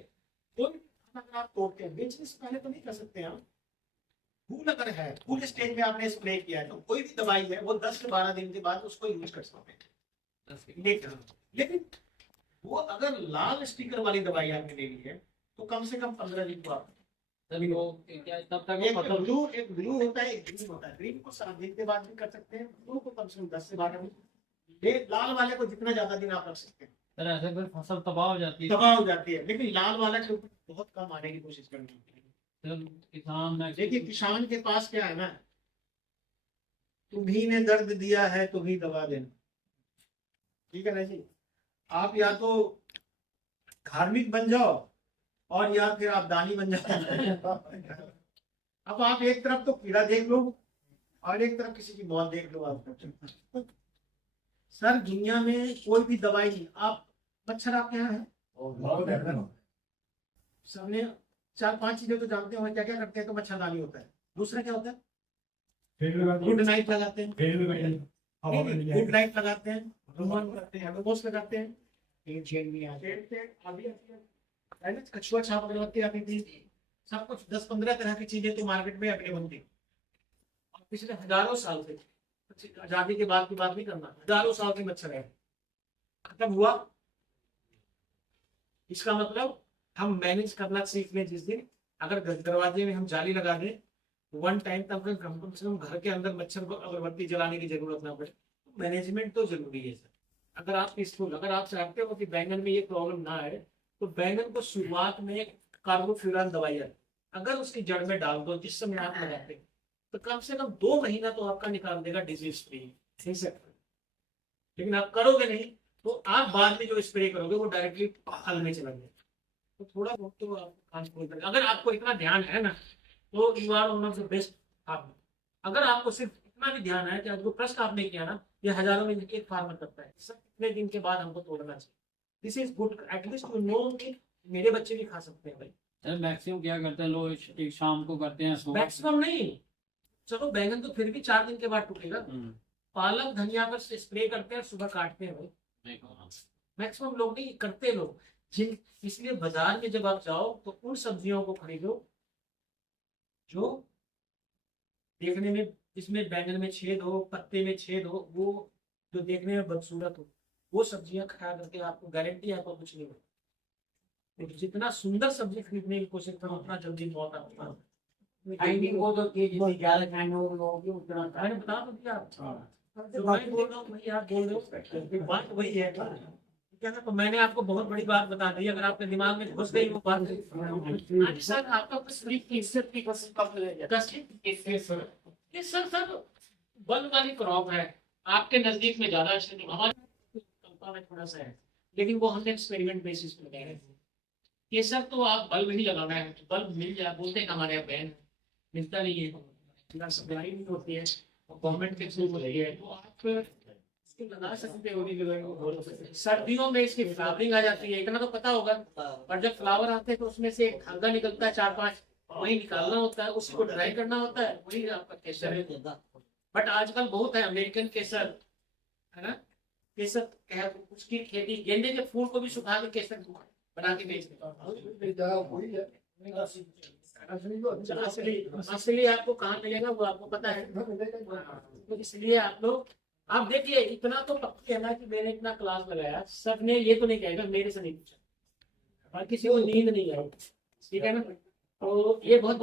कोई भी अगर आप तोड़ते हैं बेचने से पहले तो नहीं कर सकते हम। फूल अगर है, फूल स्टेज में आपने स्प्रे किया है तो कोई भी दवाई है वो 10 से 12 दिन के बाद उसको यूज कर सकते हैं। लेकिन वो अगर लाल स्टिकर वाली दवाई आपने ले ली है तो कम से कम 15 दिन बाद। तब वो क्या तब तक एक वो मतलब ब्लू होता है, एक ग्रीन होता है। ग्रीन को 7 दिन के बाद भी कर सकते हैं, ब्लू को कम से कम 10 से 12 दिन। ये लाल वाले को जितना ज्यादा दिन आप रख सकते हैं। सर ऐसे फिर फसल तबाह हो जाती है। तबाह हो जाती है, लेकिन लाल वाला के ऊपर बहुत कम आने की कोशिश करनी है। सर किसान ने देखिए किसान के पास क्या है ना, तुम्ही ने दर्द दिया है तुम्ही दवा देना। ठीक है ना जी, आप या तो धार्मिक बन जाओ और या फिर आप दानी बन जाओ। अब आप एक तरफ तो कीड़ा देख लो और एक तरफ किसी की मौत देख लो। आप सर दुनिया में कोई भी दवाई नहीं। आप मच्छर आपके यहाँ है, सबने 4-5 चीजें तो जानते हो क्या क्या करते हैं। तो मच्छरदानी होता है, दूसरा क्या होता है गुड नाइट लगाते हैं, गुड नाइट लगाते हैं, रुमाल लगाते हैं, एडोमोस लगाते हैं, कछुआ छाप अगरबत्ती आती थी, सब कुछ 10-15 तरह की चीजें तो मार्केट में अवेलेबल थी। और पिछले हजारों साल से, आजादी के बाद की बात नहीं करना, हजारों साल के मच्छर है, खत्म हुआ। इसका मतलब हम मैनेज करना सीख लें। जिस दिन अगर दरवाजे में हम जाली लगा दें, 1 टाइम तक कम से कम घर के अंदर मच्छर को अगरबत्ती जलाने की जरूरत ना पड़े। मैनेजमेंट तो जरूरी है सर। अगर आप पीसफुल, अगर आप चाहते हो कि बैंगन में ये प्रॉब्लम ना आए तो बैंगन को शुरुआत में कार्बोफ्यूरान दवाई है, अगर उसकी जड़ में डाल दो जिस समय आप लगाते हैं तो कम से कम 2 महीना तो आपका निकाल देगा डिजीज फ्री। ठीक है, लेकिन आप करोगे नहीं तो आप बाद में जो स्प्रे करोगे वो डायरेक्टली फल में चला जाएगा। तो थोड़ा बहुत तो आप अगर आपको इतना ध्यान है ना तो you are one of the best farmer. अगर आपको सिर्फ इतना भी ध्यान है कि जो प्रश्न आपने किया ना, ये हजारों में एक फार्मर करता है, सब कितने दिन के बाद हमको तोड़ना चाहिए। This is good, at least you know कि मेरे बच्चे भी खा सकते हैं भाई। सर मैक्सिमम क्या करते हैं लोग, एक शाम को करते हैं, सुबह मैक्सिमम नहीं, चलो बैंगन तो फिर भी 4 दिन के बाद टूटेगा। पालक धनिया पर स्प्रे करते हैं, सुबह काटते हैं भाई। मैक्सिमम लोग नहीं करते, लोग जिन, इसलिए बाजार में जब आप जाओ तो उन सब्जियों को खरीदो जो देखने में, जिसमें बैंगन में छेद हो, पत्ते में छेद हो, वो जो देखने में बदसूरत हो, वो सब्जियां खा करके आपको गारंटी आपको कुछ नहीं होगा। तो जितना सुंदर सब्जी खरीदने की कोशिश करो उतना जल्दी मौत आपको। ठंडी को तो कि जितनी ज्यादा ठंड होगी उतना मैंने बता तो दिया जो मैं बोल रहा हूँ वही आप बोल रहे हो, बात वही है क्या ना। तो मैंने आपको बहुत बड़ी बात बता दी, अगर आपके दिमाग में घुस गई वो बात। आज सर आपका ये सर बल्ब वाली क्रॉप है आपके नजदीक में ज्यादा अच्छे, हमारे कल्पना में थोड़ा सा है, लेकिन वो हमने एक्सपेरिमेंट बेसिस पे लगाया है। ये सब तो आप बल्ब ही लगाना है, बल्ब मिल जाए, बोलते हैं हमारे यहाँ बैन मिलता नहीं है, सप्लाई नहीं होती है, गवर्नमेंट के थ्रू हो रही है, तो आप इसको लगा सकते हो। सर्दियों में इसकी फ्लावरिंग आ जाती है, इतना तो पता होगा। और जब फ्लावर आते हैं तो उसमें से एक धागा निकलता है 4-5, वही निकालना होता है, उसी को ड्राई करना होता है, वही आपका केसर है। बट आजकल बहुत है अमेरिकन केसर, है ना, केसर उसकी खेती, गेंदे के फूल को भी सुखा के केसर बना के बेचते हैं। असली आपको कहाँ मिलेगा वो आपको पता है, तो इसलिए आप लोग आप देखिए, इतना तो पक्का कहना कि मैंने इतना क्लास लगाया, सबने ये तो नहीं कहेगा मेरे से नहीं पूछा, और किसी को नींद नहीं आई, ठीक है ना। तो ये बहुत